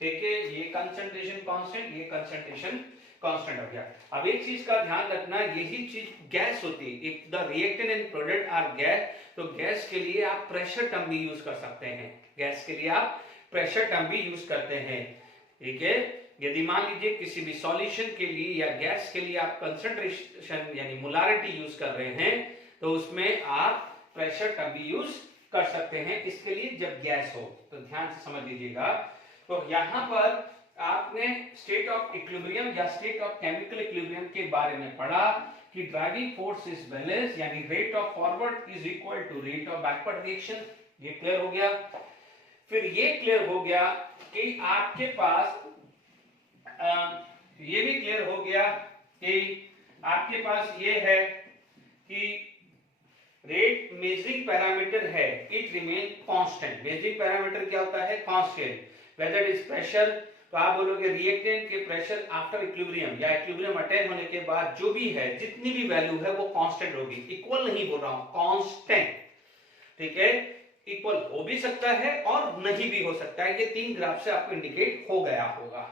ठीक है। ये कंसंट्रेशन कांस्टेंट, ये कंसंट्रेशन कांस्टेंट हो गया। अब एक चीज का ध्यान रखना, यही चीज गैस होती है, if the reactant and product are gas, तो गैस के लिए आप प्रेशर टर्म भी यूज कर सकते हैं, गैस के लिए आप प्रेशर टर्म भी यूज करते हैं, ठीक है। यदि मान लीजिए किसी भी सॉल्यूशन के लिए या गैस के लिए आप कंसंट्रेशन यानी मोलारिटी यूज कर रहे हैं, तो उसमें आप प्रेशर टर्म भी यूज कर सकते हैं, इसके लिए जब गैस हो। तो ध्यान से समझ लीजिएगा। तो यहां पर आपने स्टेट ऑफ इक्विलिब्रियम या स्टेट ऑफ केमिकल इक्विलिब्रियम के बारे में पढ़ा कि ड्राइविंग फोर्स इज बैलेंस, यानी rate of forward is equal to rate of backward reaction, ये क्लियर हो गया। फिर ये क्लियर हो गया कि आपके पास ये भी क्लियर हो गया कि आपके पास ये है कि रेट मेजरिंग पैरामीटर है, it remain constant. Measuring parameter क्या होता है? Constant. Whether it is pressure, तो आप बोलोगे रिएक्टेंट के प्रेशर आफ्टर इक्विलिब्रियम या इक्विलिब्रियम अटेन होने के बाद जो भी है, जितनी भी वैल्यू है वो कांस्टेंट होगी, इक्वल नहीं बोल रहा हूं, कांस्टेंट, ठीक है। इक्वल हो भी सकता है और नहीं भी हो सकता है, ये तीन ग्राफ से आपको इंडिकेट हो गया होगा,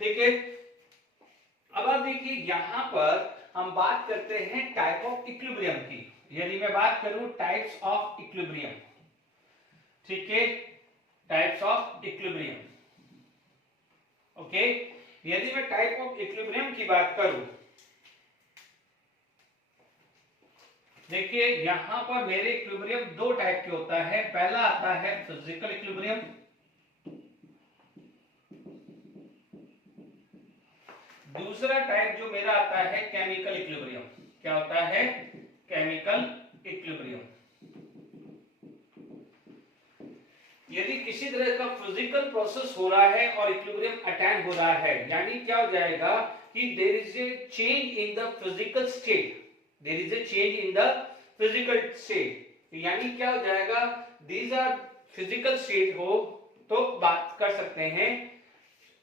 ठीक है। अब आप देखिए यहां पर हम बात करते हैं टाइप ऑफ इक्विलिब्रियम की। यदि मैं बात करूं टाइप्स ऑफ इक्विलिब्रियम, ठीक है, टाइप्स ऑफ इक्विलिब्रियम, ओके। यदि मैं टाइप ऑफ इक्विलिब्रियम की बात करूं, देखिए यहां पर मेरे इक्विलिब्रियम दो टाइप के होता है। पहला आता है फिजिकल इक्विलिब्रियम, दूसरा टाइप जो मेरा आता है केमिकल इक्विलिब्रियम। क्या होता है? Chemical equilibrium. यदि किसी तरह का फिजिकल प्रोसेस हो रहा है और इक्विलिब्रियम अटेन हो रहा है, यानी क्या हो जाएगा कि there is a change in the physical state, there is a change in the physical state, यानी क्या हो जाएगा, दीज आर फिजिकल स्टेट हो तो बात कर सकते हैं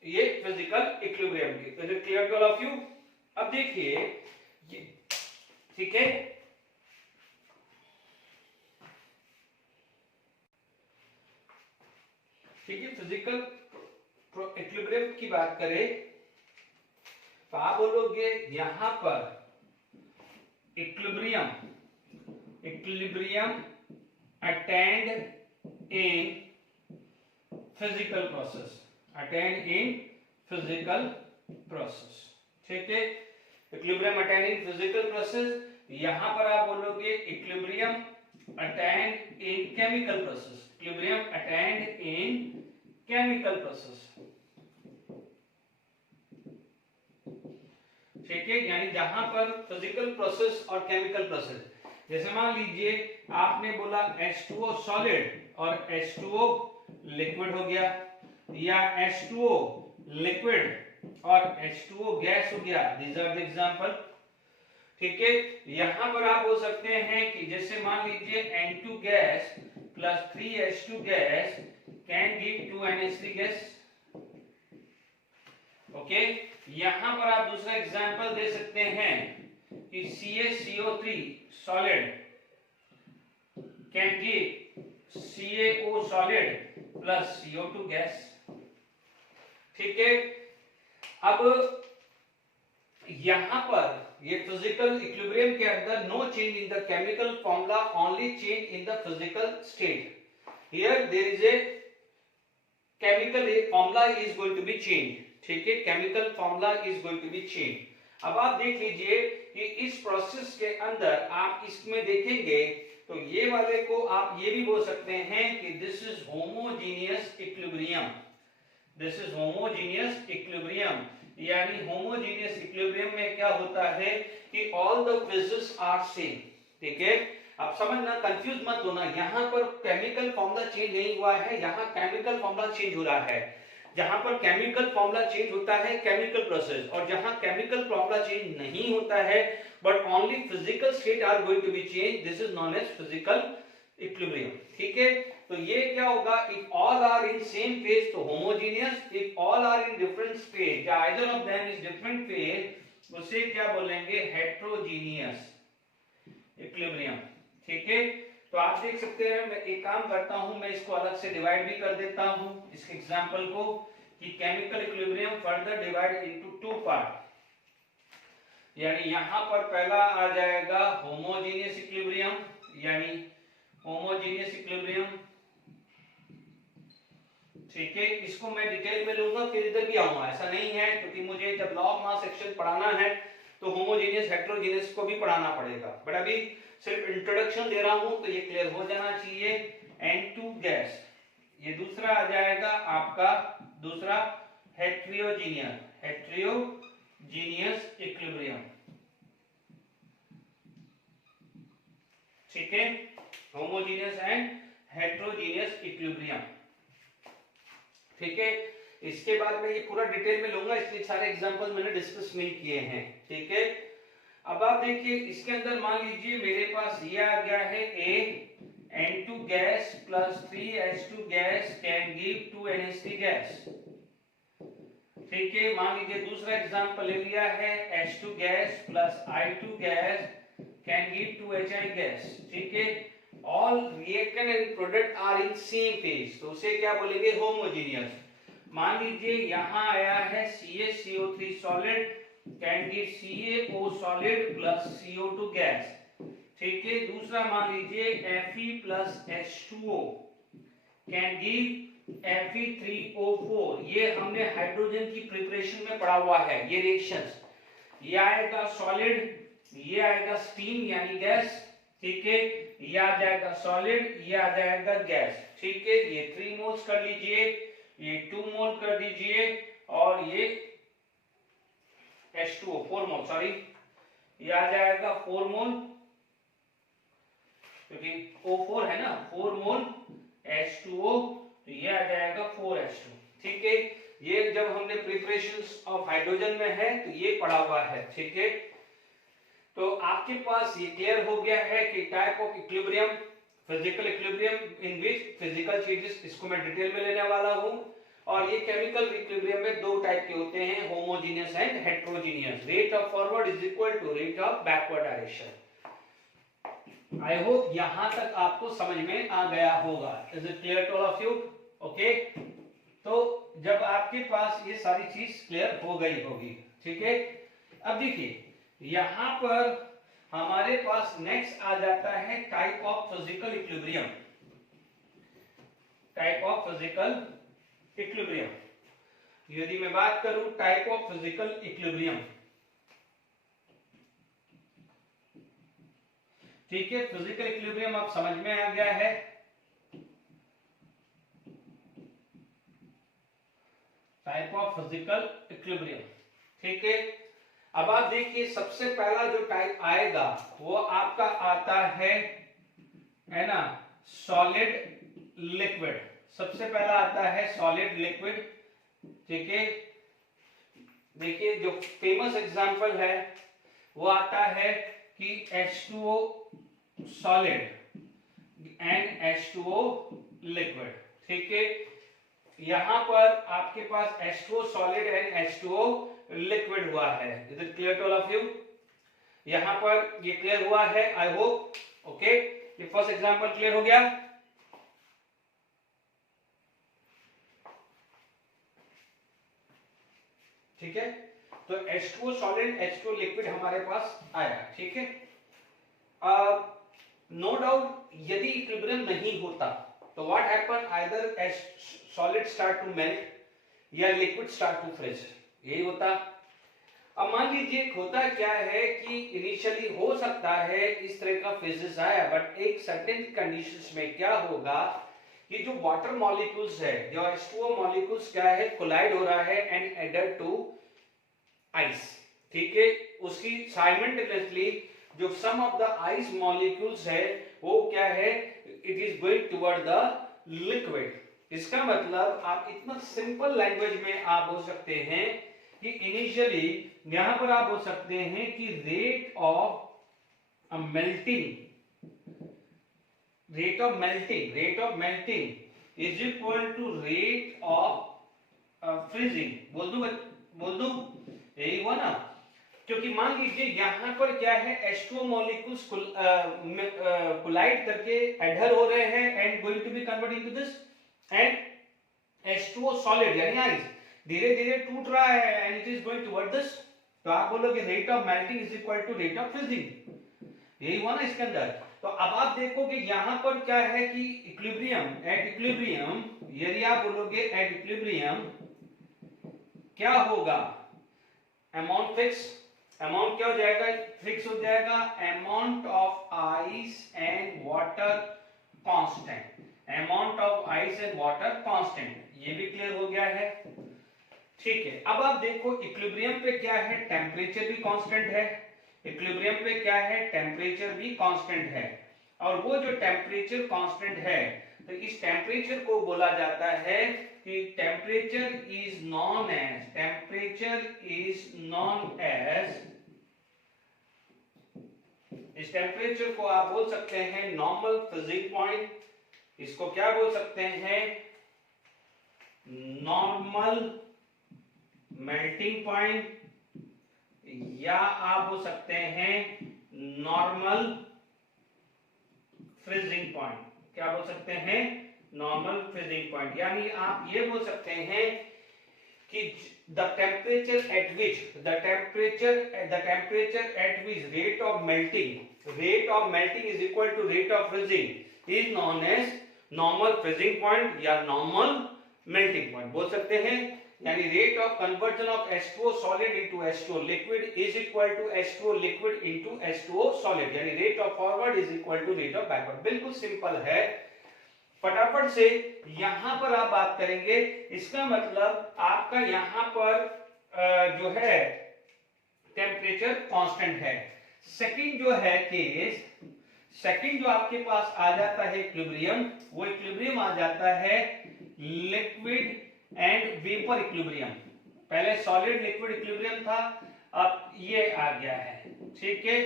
ये फिजिकल इक्विलिब्रियम की। तो is it clear to all of you? अब देखिए, ठीक है, ठीक है, फिजिकल इक्विलिब्रियम की बात करें तो आप बोलोगे यहां पर equilibrium attend in physical process, attend in physical process, ठीक है। Equilibrium attend in physical process, यहां पर आप बोलोगे equilibrium attend in chemical process, equilibrium attend in chemical process, ठीक है। यानी जहां पर फिजिकल प्रोसेस और केमिकल प्रोसेस, जैसे मान लीजिए आपने बोला H2O सॉलिड और H2O लिक्विड हो गया, या H2O लिक्विड और H2O गैस हो गया, दीज आर द एग्जांपल, ठीक है। यहां पर आप बोल सकते हैं कि जैसे मान लीजिए N2 gas plus 3H2 gas can give 2NH3 gas, okay. यहां पर आप दूसरा एग्जांपल दे सकते हैं कि CaCO3 solid can give CaO solid plus CO2 gas. ठीक है, अब यहां पर ये फिजिकल इक्विलिब्रियम के अंदर no change in the chemical formula, only change in the physical state. Here there is a chemical formula is going to be change. ठीक है, chemical formula is going to be change. अब आप देख लीजिए कि इस प्रोसेस के अंदर आप इसमें देखेंगे तो ये वाले को आप ये भी बोल सकते हैं कि this is homogeneous equilibrium. This is homogeneous equilibrium, यानी होमोजीनियस इक्विलिब्रियम में क्या होता है कि all the phases are same. ठीक है, आप समझना, कंफ्यूज मत होना, यहाँ पर केमिकल फॉर्मूला चेंज नहीं हुआ है, यहाँ केमिकल फॉर्मूला चेंज हो रहा है। जहां पर केमिकल फॉर्मूला चेंज होता है केमिकल प्रोसेस, और जहां केमिकल फॉर्मूला चेंज नहीं होता है but only physical state are going to be change, this is known as physical equilibrium. ठीक है, तो ये क्या होगा, if all are in same phase तो homogeneous, if all are in different phase या either of them is different phase, उसे क्या बोलेंगे, हेट्रोजीनियस इक्विलिब्रियम। ठीक है, तो आप देख सकते हैं, मैं एक काम करता हूं, मैं इसको अलग से डिवाइड भी कर देता हूं इस एग्जांपल को, कि chemical equilibrium further divide into two part. यानी यहां पर पहला आ जाएगा होमोजेनियस इक्विलिब्रियम, यानी होमोजेनियस इक्विलिब्रियम। ठीक है, इसको मैं डिटेल में लूंगा फिर इधर भी आऊंगा, ऐसा नहीं है, क्योंकि मुझे जब लॉ ऑफ मास सेक्शन पढ़ाना है तो होमोजेनियस हेट्रोजेनियस को भी पढ़ाना पड़ेगा, बट अभी सिर्फ इंट्रोडक्शन दे रहा हूं तो ये क्लियर हो जाना चाहिए। N2 गैस, ये दूसरा आ जाएगा आपका, दूसरा हेट्रोजीनियस इक्विलिब्रियम। ठीक है, होमोजेनियस एंड हेट्रोजीनियस इक्विलिब्रियम। ठीक है, इसके बाद में ये पूरा डिटेल में लूंगा, इसलिए सारे एग्जांपल मैंने डिस्कस नहीं किए हैं। ठीक है, अब आप देखिए इसके अंदर मान लीजिए मेरे पास ये आ गया है N2 gas plus 3H2 gas can give 2NH3 gas. ठीक है, मान लीजिए दूसरा एग्जांपल ले लिया है H2 gas plus I2 gas can give 2HI gas. ठीक है, all reactant and product are in same phase, तो उसे क्या बोलेंगे, होमोजेनियस। मान लीजिए यहां आया है CaCO3 solid can give CaO solid plus CO2 gas. ठीक है, दूसरा मान लीजिए Fe plus H2O can give Fe3O4। ये हमने हाइड्रोजन की प्रिपरेशन में पढ़ा हुआ है, ये रिएक्शंस। ये आएगा सॉलिड, ये आएगा स्टीम यानी गैस। ठीक है, ये आ जाएगा सॉलिड, ये आ जाएगा गैस। ठीक है, ये 3 मोल्स कर लीजिए, ये 2 मोल कर दीजिए, और ये H2O 4 मोल, सॉरी ये आ जाएगा 4 मोल, क्योंकि O4 है ना, 4 मोल H2O, तो ये आ जाएगा 4H2। ठीक है, ये जब हमने प्रिपरेशंस ऑफ हाइड्रोजन में है तो ये पढ़ा हुआ है। ठीक है, तो आपके पास ये क्लियर हो गया है कि type of equilibrium, physical equilibrium in which physical changes, इसको मैं डिटेल में लेने वाला हूं। और ये केमिकल इक्विलिब्रियम में दो टाइप के होते हैं, homogeneous and heterogeneous. Rate of forward is equal to rate of backward direction. I hope यहां तक आपको समझ में आ गया होगा। Is it clear to all of you? Okay, तो जब आपके पास ये सारी चीज क्लियर हो गई होगी, ठीक है, अब देखिए यहां पर हमारे पास नेक्स्ट आ जाता है type of physical equilibrium. Type of physical equilibrium, यदि मैं बात करूं टाइप ऑफ फिजिकल इक्विलिब्रियम, ठीक है, फिजिकल इक्विलिब्रियम आप समझ में आ गया है। टाइप ऑफ फिजिकल इक्विलिब्रियम, ठीक है। अब आप देखिए सबसे पहला जो टाइप आएगा वो आपका आता है ना, सॉलिड लिक्विड। सबसे पहला आता है सॉलिड लिक्विड, ठीक है। देखिए जो फेमस एग्जांपल है वो आता है कि H2O solid and H2O liquid, ठीक है। यहां पर आपके पास H2O solid and H2O liquid हुआ है। Is it clear to all of you? यहां पर ये क्लियर हुआ है, आई होप। ओके, ये फर्स्ट एग्जांपल क्लियर हो गया। ठीक है, तो H2O सॉलिड H2O लिक्विड हमारे पास आया, ठीक है। नो डाउट यदि इक्विलिब्रियम नहीं होता तो what happen, either solid start to melt या लिक्विड स्टार्ट टू फ्रीज, यही होता। अब मान लीजिए होता क्या है कि इनिशियली हो सकता है इस तरह का फेजेस आया, बट एक सर्टेन कंडीशंस में क्या होगा कि जो वाटर मॉलिक्यूल्स है, जो H2O मॉलिक्यूल्स क्या है, कोलाइड हो रहा है एंड एडेड टू आइस, ठीक है। उसकी साइमल्टेनियसली जो सम ऑफ द आइस मॉलिक्यूल्स है वो क्या है, it is going toward the liquid. इसका मतलब आप इतना सिंपल लैंग्वेज में आप बोल सकते हैं कि इनिशियली यहां पर आप बोल सकते हैं कि rate of melting is equal to rate of freezing. बोल दूं यही हुआ ना, क्योंकि मान लीजिए यहां पर क्या है, H2O मॉलिक्यूल्स कोलाइड करके एडहर हो रहे हैं and going to be convert into this, and H2O solid यानी आइस धीरे धीरे टूट रहा है and it is going toward this, तो आप बोलोगे rate of melting is equal to rate of freezing, यही हुआ ना इसके अंदर। तो अब आप देखोगे यहां पर क्या है कि एट इक्विलिब्रियम यदि आप बोलोगे एट इक्विलिब्रियम क्या होगा, अमाउंट फिक्स, अमाउंट क्या हो जाएगा, फिक्स हो जाएगा, amount of ice and water constant, amount of ice and water constant, ये भी क्लियर हो गया है, ठीक है। अब आप देखो इक्विलिब्रियम पे क्या है, टेम्परेचर भी कांस्टेंट है, इक्विलिब्रियम पे क्या है, टेम्परेचर भी कांस्टेंट है, और वो जो टेम्परेचर कांस्टेंट है तो इस टेम्परेचर को बोला जाता है कि टेम्परेचर इज नॉन एज इस टेम्परेचर को आप बोल सकते हैं नॉर्मल फ्रीजिंग पॉइंट, इसको क्या बोल सकते हैं, नॉर्मल मेल्टिंग पॉइंट, या आप बोल सकते हैं नॉर्मल फ्रीजिंग पॉइंट, क्या बोल सकते हैं, नॉर्मल फ्रीजिंग पॉइंट। यानी आप ये बोल सकते हैं कि the temperature at which rate of melting is equal to rate of freezing is known as normal freezing point या normal melting point बोल सकते हैं। यानी rate of conversion of H2O solid into H2O liquid is equal to H2O liquid into H2O solid, यानी rate of forward is equal to rate of backward। बिल्कुल simple है, फटाफट से यहां पर आप बात करेंगे। इसका मतलब आपका यहां पर जो है टेम्परेचर कांस्टेंट है। सेकंड जो है केस, सेकंड जो आपके पास आ जाता है इक्विलिब्रियम, वो इक्विलिब्रियम आ जाता है लिक्विड एंड वेपर इक्विलिब्रियम। पहले सॉलिड लिक्विड इक्विलिब्रियम था, अब ये आ गया है, ठीक है।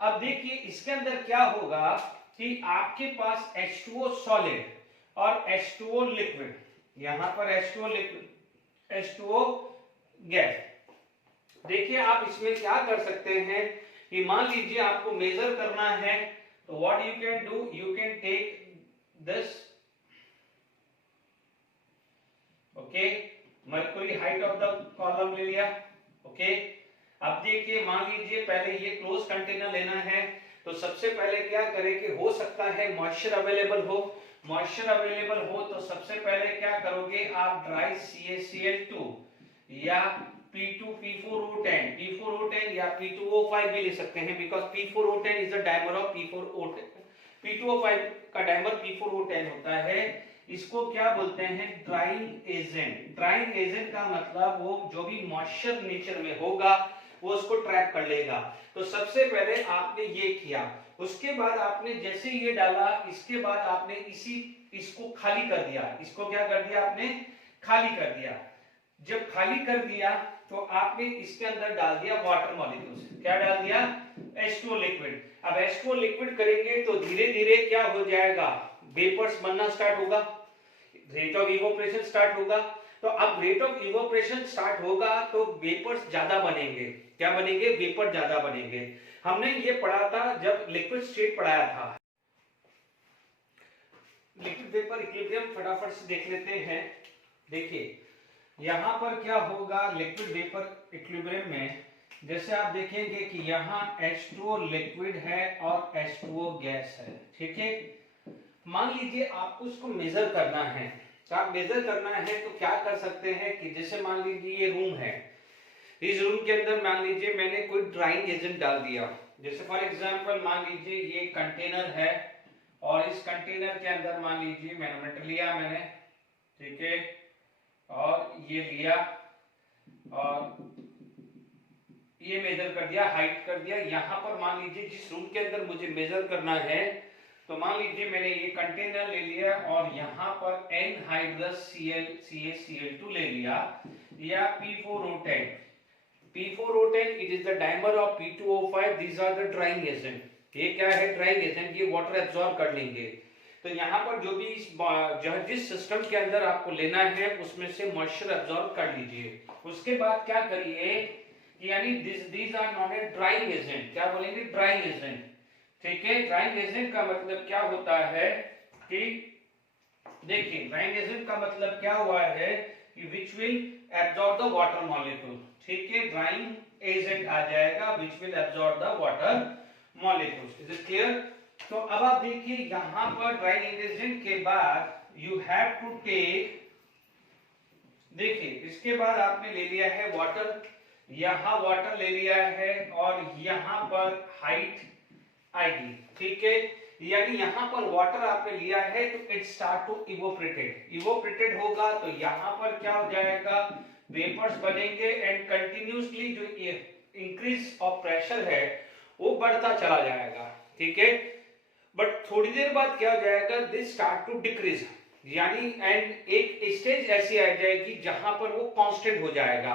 अब देखिए इसके अंदर क्या होगा कि आपके पास H2O सॉलिड और H2O लिक्विड, यहां पर H2O लिक्विड, H2O गैस। देखिए आप इसमें क्या कर सकते हैं कि मान लीजिए आपको मेजर करना है, तो what you can do, you can take this, okay, mercury height of the column ले लिया, ओके। अब देखिए मान लीजिए पहले ये क्लोज कंटेनर लेना है, तो सबसे पहले क्या करें कि हो सकता है मॉइस्चर अवेलेबल हो, मॉइस्चर अवेलेबल हो तो सबसे पहले क्या करोगे आप, ड्राई CaCl2 या P2O10 या P2O5 भी ले सकते हैं, because P4O10 is the dimer of P4O10, P2O5 का डाइमर P4O10 होता है। इसको क्या बोलते हैं, ड्राइंग एजेंट। ड्राइंग एजेंट का मतलब वो जो भी मॉइस्चर नेचर में होगा वो उसको ट्रैप कर लेगा। तो सबसे पहले आपने ये किया, उसके बाद आपने जैसे ये डाला, इसके बाद आपने इसको खाली कर दिया, इसको क्या कर दिया आपने, खाली कर दिया। जब खाली कर दिया तो आपने इसके अंदर डाल दिया वाटर मॉलिक्यूल्स, क्या डाल दिया, H2O लिक्विड। अब H2O लिक्विड करेंगे तो धीरे धीरे क्या हो जाएगा, वेपर्स बनना स्टार्ट होगा, रेट ऑफ इवोपरेशन स्टार्ट होगा। तो अब रेट ऑफ इवोपरेशन स्टार्ट होगा तो वेपर्स ज्यादा बनेंगे, क्या बनेंगे, वेपर ज्यादा बनेंगे। हमने ये पढ़ा था जब लिक्विड स्टेट पढ़ाया था। लिक्विड वेपर इक्विलिब्रियम फटाफट से देख लेते हैं। देखिए यहाँ पर क्या होगा लिक्विड वेपर इक्विलिब्रियम में, जैसे आप देखेंगे कि यहाँ H2O लिक्विड है और H2O गैस है, ठीक है। मान लीजिए आपको इसको मेजर करना है, तो आप मेजर करना है तो क्या कर सकते हैं कि जैसे मान लीजिए ये रूम है, इस रूम के अंदर मान लीजिए मैंने कोई ड्राइंग एजेंट डाल दिया, जैसे फॉर एग्जांपल मान लीजिए ये कंटेनर है और इस कंटेनर के अंदर मान लीजिए मैनोमीटर लिया मैंने, ठीक है, और ये लिया और ये मेजर कर दिया, हाइट कर दिया। यहाँ पर मान लीजिए जिस रूम के अंदर मुझे मेजर करना है, तो मान लीजिए मैंने ये कंटेनर ले लिया और यहाँ पर एनहाइड्रस CaCH2 ले लिया, या P4O10, it is the dimer of P2O5, these are the drying agent. ये क्या है ड्राइंग एजेंट, ये वाटर एब्जॉर्ब कर लेंगे। तो यहाँ पर जो भी जिस सिस्टम के अंदर आपको लेना है उसमें से मॉइस्चर एब्जॉर्ब कर लीजिए। उसके बाद क्या करिए, यानी these are not a drying agent, क्या बोलेंगे ड्राइंग एजेंट, ठीक है। ड्राइंग एजेंट का मतलब क्या होता है कि देखिए ड्राइंग एजेंट का मतलब क्या हुआ है कि which will absorb the water molecule, ठीक है, ड्राइंग एजेंट आ जाएगा which will absorb the water molecules. Is it clear? तो अब आप देखिए यहाँ पर ड्राइंग एजेंट के बाद यू हैव टू टेक, देखिए इसके बाद आपने ले लिया है वाटर, यहाँ वाटर ले लिया है और यहाँ पर हाइट आएगी, ठीक है, यानी यहाँ पर वाटर आपने लिया है तो इट स्टार्ट टू इवोपरेटेड होगा, तो यहाँ पर क्या हो जाएगा वेपर्स बनेंगे एंड कंटिन्यूअसली जो इंक्रीज ऑफ प्रेशर है वो बढ़ता चला जाएगा, ठीक है। बट थोड़ी देर बाद क्या हो जाएगा, दिस स्टार्ट टू डिक्रीज, यानी एंड एक स्टेज ऐसी आ जाएगी जहां पर वो कांस्टेंट हो जाएगा।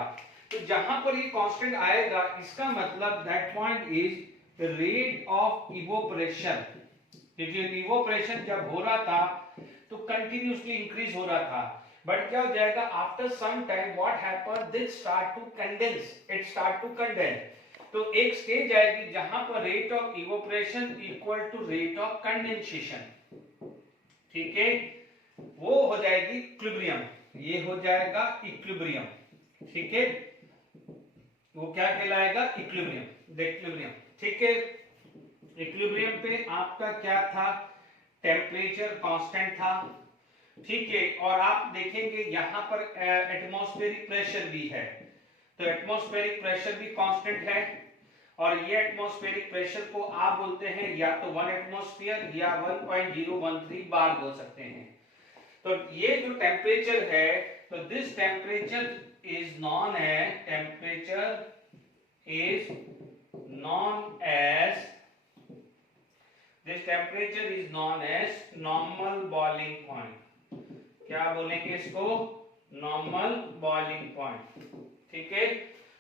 तो जहां पर ये कांस्टेंट आएगा इसका मतलब that point is rate of evaporation, क्योंकि इवोपरेशन जब हो रहा था तो कंटिन्यूअसली इंक्रीज हो रहा था, बट क्या हो जाएगा after some time what happen, this start to condense, it start to condense. तो एक स्टेज आएगी जहां पर rate of evaporation equal to rate of condensation, ठीक है, वो हो जाएगी इक्विलिब्रियम, ये हो जाएगा इक्विलिब्रियम, ठीक है, वो क्या कहलाएगा इक्विलिब्रियम, ठीक है। इक्विलिब्रियम पे आपका क्या था, टेम्परेचर कांस्टेंट था, ठीक है, और आप देखेंगे यहाँ पर एटमॉस्फेरिक प्रेशर भी है, तो एटमॉस्फेरिक प्रेशर भी कांस्टेंट है, और ये एटमॉस्फेरिक प्रेशर को आप बोलते हैं या तो 1 एटमॉस्फेयर या 1.013 बार बोल सकते हैं। तो ये जो टेम्परेचर है, तो this temperature is known as normal boiling point. क्या बोलेंगे इसको, नॉर्मल बॉइलिंग पॉइंट, ठीक है,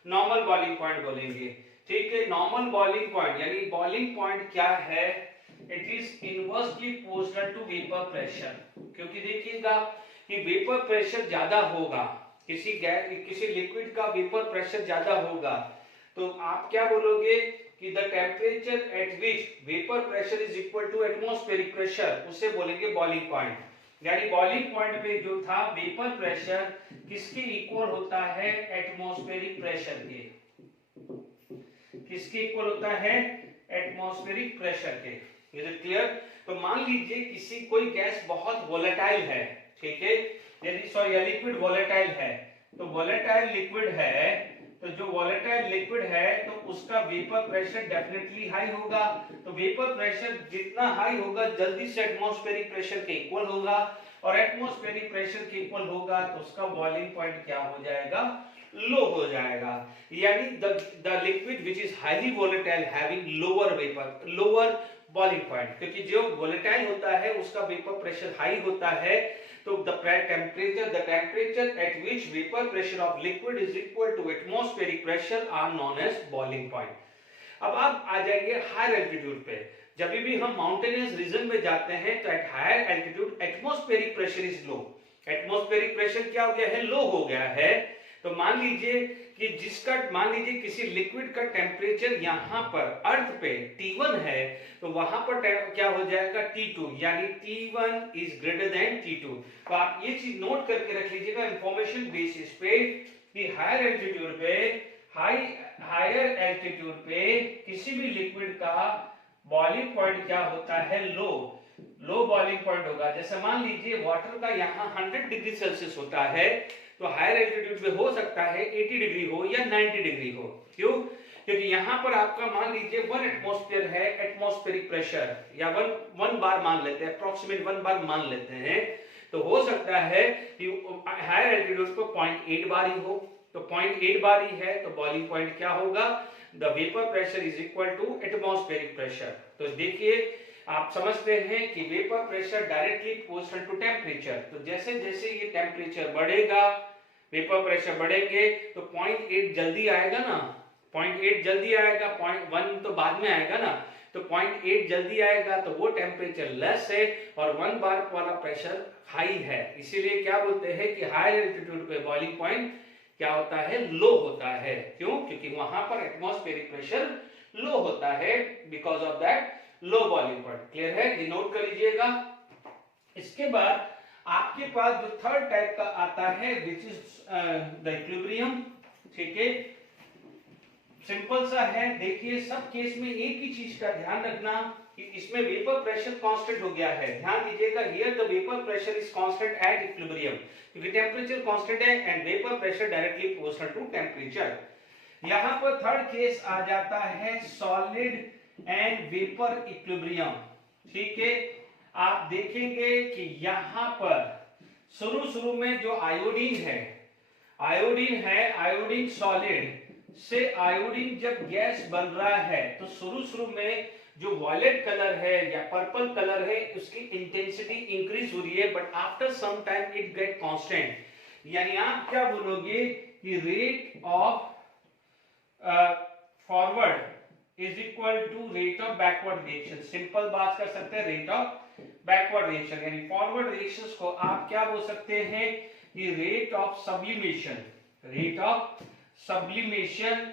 नॉर्मल बॉइलिंग पॉइंट बोलेंगे, ठीक है। नॉर्मल बॉइलिंग पॉइंट यानी बॉइलिंग पॉइंट क्या है, it is inversely proportional to vapour pressure, क्योंकि देखिएगा कि वेपर प्रेशर ज्यादा होगा, किसी लिक्विड का वेपर प्रेशर ज्यादा होगा, तो आप क्या बोलोगे कि the temperature at which vapour pressure is equal to atmospheric pressure, उसे बोलेंगे बॉइलिंग पॉइंट। यानी बॉइलिंग पॉइंट पे जो था वेपर प्रेशर किसके इक्वल होता है, एटमॉस्फेरिक प्रेशर के, किसके इक्वल होता है, एटमॉस्फेरिक प्रेशर के। Is it clear? तो मान लीजिए किसी कोई गैस बहुत वोलेटाइल है, ठीक है, यदि लिक्विड वोलेटाइल है, तो वोलेटाइल लिक्विड है, तो जो वोलेटाइल लिक्विड है तो उसका वेपर प्रेशर डेफिनेटली हाई होगा, तो वेपर प्रेशर जितना हाई होगा जल्दी से एटमॉस्फेरिक प्रेशर के इक्वल होगा, और एटमॉस्फेरिक प्रेशर के इक्वल होगा तो उसका बॉइलिंग पॉइंट क्या हो जाएगा, लो हो जाएगा। यानी the liquid which is highly volatile having lower boiling point, क्योंकि जो वोलेटाइल होता है उसका वेपर प्रेशर हाई होता है, तो the temperature at which vapor pressure of liquid is equal to atmospheric pressure are known as boiling point. अब आप आ जाइए हायर एल्टीट्यूड पे, जब भी हम माउंटेनियस रीजन में जाते हैं तो at higher altitude atmospheric pressure is low, atmospheric pressure क्या हो गया है, लो हो गया है, तो मान लीजिए कि मान लीजिए किसी लिक्विड का टेम्परेचर यहाँ पर अर्थ पे T1 है, तो वहां पर क्या हो जाएगा T2, यानी T1 is greater than T2। तो आप ये चीज नोट करके रख लीजिएगा इंफॉर्मेशन बेसिस पे कि हायर एल्टीट्यूड पे किसी भी लिक्विड का बॉइलिंग पॉइंट क्या होता है, लो बॉइलिंग पॉइंट होगा। जैसे मान लीजिए वाटर का यहाँ 100 डिग्री सेल्सियस होता है, तो हायर एल्टीट्यूड पे हो सकता है 80 डिग्री हो या 90 डिग्री हो। क्यों? क्योंकि यहाँ पर आपका मान लीजिए 1 एटमॉस्फेयर है, एटमॉस्फेरिक प्रेशर या 1 बार मान लेते हैं, अप्रोक्सीमेट 1 बार मान लेते हैं, तो हो सकता है कि हायर एल्टीट्यूड पर 0.8 बार ही हो। तो 0.8 बार ही है तो बॉइलिंग पॉइंट क्या होगा, the vapour pressure is equal to atmospheric pressure. तो देखिए आप समझते हैं कि vapour pressure directly proportional to temperature. तो जैसे जैसे ये टेम्परेचर बढ़ेगा, वेपर प्रेशर बढ़ेंगे, तो 0.8 जल्दी आएगा ना, 0.8 जल्दी आएगा, 0.1 तो बाद में आएगा ना, तो 0.8 जल्दी आएगा, तो वो टेम्परेचर लेस है और 1 बार वाला प्रेशर हाई है। इसीलिए क्या बोलते हैं कि हायर एल्टीट्यूड पे बॉइलिंग पॉइंट क्या होता है, लो होता है। क्यों? क्योंकि वहां पर एटमॉस्फेरिक प्रेशर लो होता है, because of that low boiling point. Clear है? ये नोट कर लीजिएगा। इसके बाद आपके पास जो थर्ड टाइप का आता है विच इज द इक्विलिब्रियम। ठीक है, सिंपल सा है। देखिए सब केस में एक ही चीज का ध्यान रखना कि इसमें वेपर प्रेशर कांस्टेंट हो गया है। ध्यान दीजिएगा, here the vapour pressure is constant at equilibrium, क्योंकि टेम्परेचर कांस्टेंट है and vapour pressure directly proportional to temperature. यहां पर थर्ड केस आ जाता है सॉलिड एंड वेपर इक्विलिब्रियम। ठीक है, आप देखेंगे कि यहां पर शुरू में जो आयोडीन है, आयोडीन सॉलिड से आयोडीन जब गैस बन रहा है, तो शुरू में जो वॉयलेट कलर है या पर्पल कलर है उसकी इंटेंसिटी इंक्रीज हो रही है, but after some time it get constant. यानी आप क्या बोलोगे कि rate of forward is equal to rate of backward reaction. Simple बात कर सकते हैं, रेट ऑफ बैकवर्ड रिएक्शन, यानी फॉरवर्ड रिएक्शंस को आप क्या बोल सकते हैं कि rate of sublimation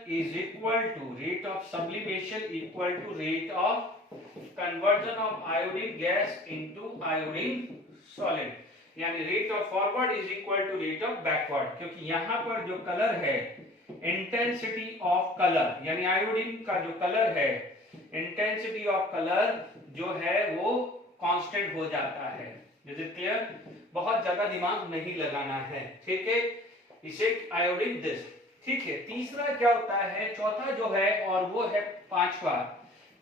is equal to rate of conversion of iodine gas into iodine solid, यानी rate of forward is equal to rate of backward. क्योंकि यहां पर जो कलर है, इंटेंसिटी ऑफ कलर, यानी आयोडीन का जो कलर है, इंटेंसिटी ऑफ कलर जो है वो कांस्टेंट हो जाता है। Is it clear? बहुत ज्यादा दिमाग नहीं लगाना है। ठीक है, इसे आयोडीन दिस। ठीक है, तीसरा क्या होता है, चौथा जो है और वो है पांचवा,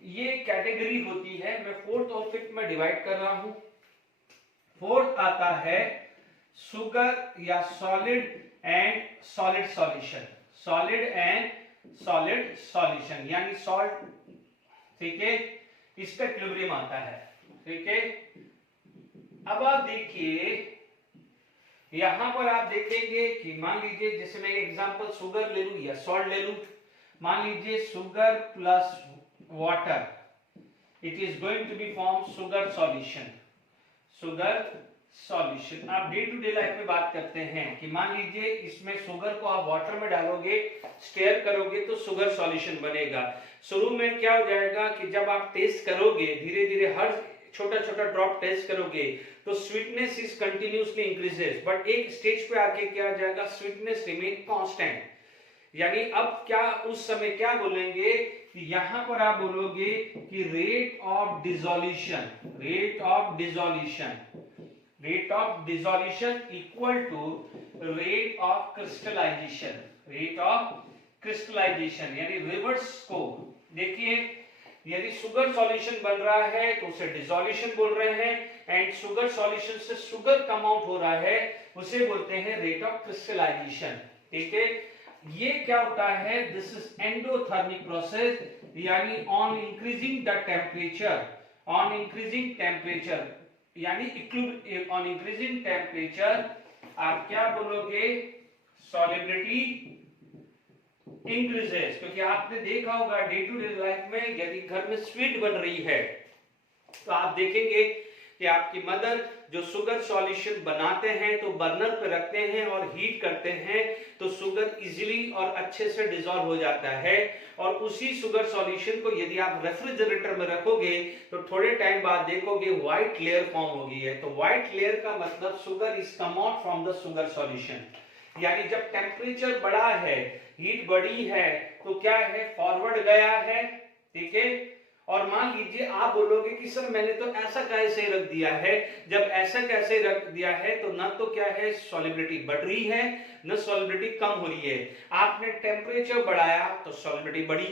ये कैटेगरी होती है, मैं फोर्थ और फिफ्थ में डिवाइड कर रहा हूं। फोर्थ आता है सुगर या सॉलिड एंड सॉलिड सॉल्यूशन, यानी सॉल्ट। ठीक है, इसका इक्विलिब्रियम आता है। ठीक है, अब आप देखिए यहां पर आप देखेंगे कि मान लीजिए जैसे मैं एग्जांपल शुगर ले लूं या सॉल्ट ले लूं, मान लीजिए sugar plus water, it is going to be form sugar solution. आप डे टू डे लाइफ में बात करते हैं कि मान लीजिए इसमें शुगर को आप वाटर में डालोगे, स्टेयर करोगे तो शुगर सॉल्यूशन बनेगा। शुरू में क्या हो जाएगा कि जब आप टेस्ट करोगे, धीरे धीरे हर छोटा ड्रॉप टेस्ट करोगे तो sweetness is continuously increases, but एक स्टेज पे आके क्या हो जाएगा, स्वीटनेस रिमेन कांस्टेंट। यानी अब क्या उस समय क्या बोलेंगे कि यहां पर आप बोलोगे कि rate of dissolution equal to rate of crystallisation, यानी रिवर्स को देखिए, यदि शुगर सॉल्यूशन बन रहा है तो उसे डिसोल्यूशन बोल रहे हैं, एंड शुगर सॉल्यूशन से शुगर कम आउट हो रहा है उसे बोलते हैं रेट ऑफ क्रिस्टलाइजेशन। ठीक है, ये क्या होता है, दिस इज एंडोथर्मिक प्रोसेस, यानी ऑन इंक्रीजिंग टेम्परेचर आप क्या बोलोगे, सॉलिबिलिटी इंक्रीजेस। क्योंकि आपने देखा होगा डे टू डे लाइफ में, यदि घर में स्वीट बन रही है तो आप देखेंगे कि आपकी मदर जो शुगर सॉल्यूशन बनाते हैं तो बर्नर पे रखते हैं और हीट करते हैं तो शुगर इजीली और अच्छे से डिसॉल्व हो जाता है, और उसी शुगर सॉल्यूशन को यदि आप रेफ्रिजरेटर में रखोगे तो थोड़े टाइम बाद देखोगे व्हाइट लेयर फॉर्म हो गई है। तो व्हाइट लेयर का मतलब sugar is come out from the sugar solution. यानी जब टेम्परेचर बढ़ा है, हीट बढ़ी है, तो क्या है, फॉरवर्ड गया है, ठीक है। और मान लीजिए आप बोलोगे कि सर मैंने तो ऐसा कैसे रख दिया है, जब ऐसा कैसे रख दिया है तो ना तो क्या है सॉल्युबिलिटी बढ़ रही है न सॉल्युबिलिटी कम हो रही है। आपने टेम्परेचर बढ़ाया तो सॉल्युबिलिटी बढ़ी,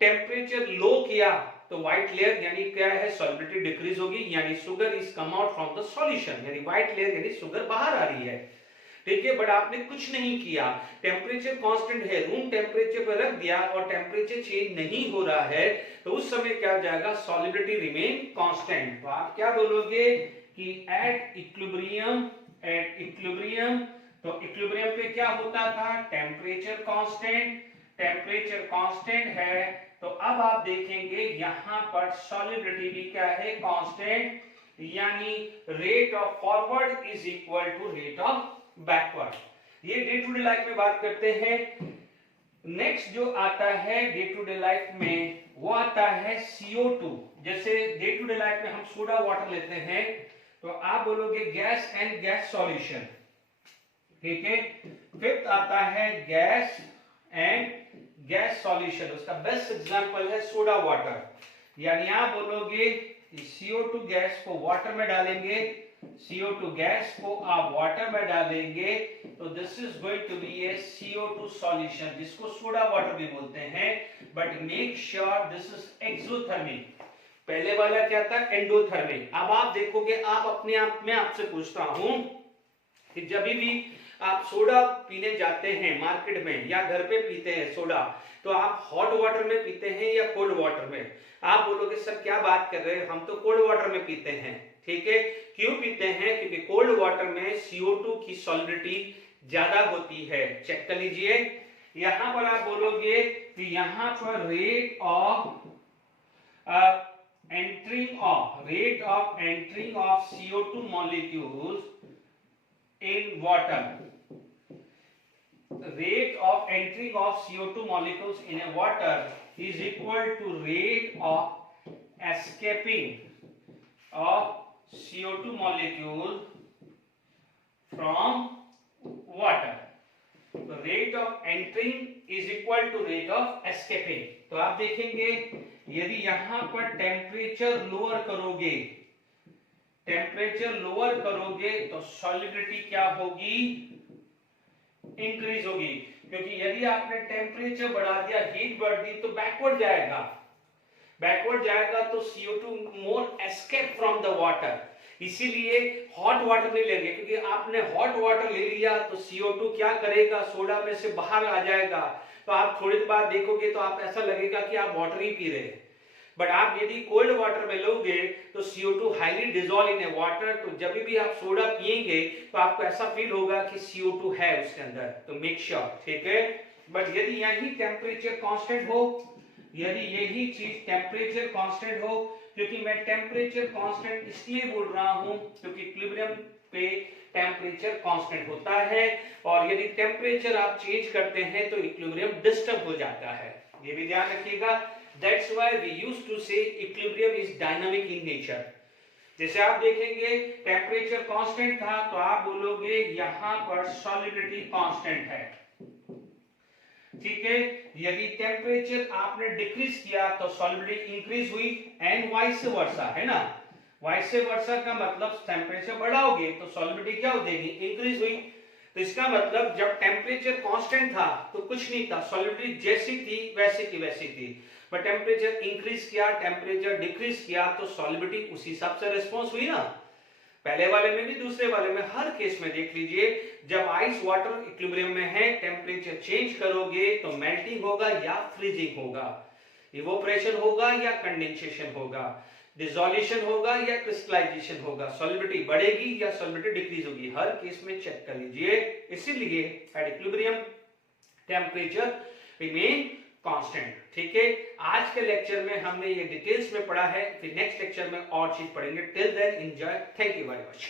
टेम्परेचर लो किया तो व्हाइट लेयर यानी क्या है सॉल्युबिलिटी डिक्रीज होगी, यानी sugar is come out from the solution, यानी व्हाइट लेयर यानी शुगर बाहर आ रही है, ठीक है। बट आपने कुछ नहीं किया, टेम्परेचर कांस्टेंट है, रूम टेम्परेचर पर रख दिया और टेम्परेचर चेंज नहीं हो रहा है, तो उस समय क्या हो जाएगा, सॉल्युबिलिटी रिमेन कांस्टेंट। तो आप क्या बोलोगे कि एट इक्विलिब्रियम, तो इक्विलिब्रियम पे क्या होता था, टेम्परेचर कांस्टेंट, टेम्परेचर कांस्टेंट है, तो अब आप देखेंगे यहां पर सॉल्युबिलिटी भी क्या है, कांस्टेंट, यानी rate of forward is equal to rate of backward. ये डे टू डे लाइफ में बात करते हैं। नेक्स्ट जो आता है डे टू डे लाइफ में वो आता है CO2। जैसे डे टू डे लाइफ में हम सोडा वाटर लेते हैं तो आप बोलोगे गैस एंड गैस सॉल्यूशन, ठीक है। फिफ्थ आता है गैस एंड गैस सॉल्यूशन, उसका बेस्ट एग्जांपल है सोडा वाटर। यानी आप बोलोगे CO2 गैस को वाटर में डालेंगे, CO2 गैस को आप वाटर में डालेंगे तो this is going to be a CO2 solution, जिसको सोडा वाटर भी बोलते हैं, but make sure this is exothermic. पहले वाला क्या था, एंडोथर्मिक। अब आप देखोगे, आप अपने आप में आपसे पूछता हूं कि जब भी आप सोडा पीने जाते हैं मार्केट में या घर पे पीते हैं सोडा, तो आप हॉट वाटर में पीते हैं या कोल्ड वाटर में? आप बोलोगे सर क्या बात कर रहे हैं, हम तो कोल्ड वाटर में पीते हैं, ठीक है। क्यों पीते हैं, क्योंकि कोल्ड वाटर में CO2 की सॉल्युबिलिटी ज्यादा होती है। चेक कर लीजिए, यहां पर आप बोलोगे कि यहां पर rate of entering of CO2 molecules in water, rate of entering of CO2 molecules in a water is equal to rate of escaping of CO2 molecule from water. So rate of entering is equal to rate of escaping. तो आप देखेंगे यदि यहां पर temperature lower करोगे, temperature lower करोगे तो solubility क्या होगी, इंक्रीज होगी, क्योंकि यदि आपने टेम्परेचर बढ़ा दिया, हीट बढ़ दी तो बैकवर्ड जाएगा, बैकवर्ड जाएगा तो CO2 more escape from the water. इसीलिए हॉट वाटर नहीं लेंगे, क्योंकि आपने हॉट वाटर ले लिया तो CO2 क्या करेगा, सोडा में से बाहर आ जाएगा, तो आप थोड़ी देर बाद देखोगे तो आप ऐसा लगेगा कि आप वाटर ही पी रहे हैं। बट आप यदि कोल्ड वाटर में लोगे तो CO2 highly dissolve in A water, तो जब भी आप सोडा पिएंगे तो आपको ऐसा फील होगा कि CO2 है उसके अंदर, तो मेक श्योर, ठीक है। बट यदि यही टेम्परेचर कांस्टेंट हो, यदि यही चीज टेम्परेचर कांस्टेंट हो, क्योंकि मैं टेम्परेचर कांस्टेंट इसलिए बोल रहा हूं क्योंकि इक्विलिब्रियम पे टेम्परेचर कांस्टेंट होता है, और यदि टेम्परेचर आप चेंज करते हैं तो इक्विलिब्रियम डिस्टर्ब हो जाता है, ये भी ध्यान रखिएगा। That's why we used to say equilibrium is dynamic in nature. जैसे आप देखेंगे टेम्परेचर कांस्टेंट था तो आप बोलोगे यहां पर सॉल्युबिलिटी कांस्टेंट है, ठीक है। यदि टेम्परेचर आपने डिक्रीज किया तो सॉल्युबिलिटी इंक्रीज हुई, एंड वाइस वर्सा, है ना। वाइस वर्सा का मतलब टेम्परेचर बढ़ाओगे तो सॉल्युबिलिटी क्या हो जाएगी, इंक्रीज हुई। तो इसका मतलब जब टेम्परेचर कांस्टेंट था तो कुछ नहीं था, सॉल्युबिलिटी जैसी थी वैसी की वैसी थी, बट टेम्परेचर इंक्रीज किया, टेम्परेचर डिक्रीज किया तो सॉल्युबिलिटी उसी हिसाब से रिस्पॉन्स हुई ना। पहले वाले में भी दूसरे वाले में, हर केस में देख लीजिए, जब आइस वाटर इक्विलिब्रियम में है, टेम्परेचर चेंज करोगे तो मेल्टिंग होगा या फ्रीजिंग होगा, इवोपरेशन होगा या कंडेंसेशन होगा, डिसोल्यूशन होगा या क्रिस्टलाइजेशन होगा, सॉल्युबिलिटी बढ़ेगी या सॉल्युबिलिटी डिक्रीज होगी, हर केस में चेक कर लीजिए। इसीलिए at equilibrium temperature remain constant. ठीक है, आज के लेक्चर में हमने ये डिटेल्स में पढ़ा है, फिर नेक्स्ट लेक्चर में और चीज पढ़ेंगे। Till then enjoy, thank you very much.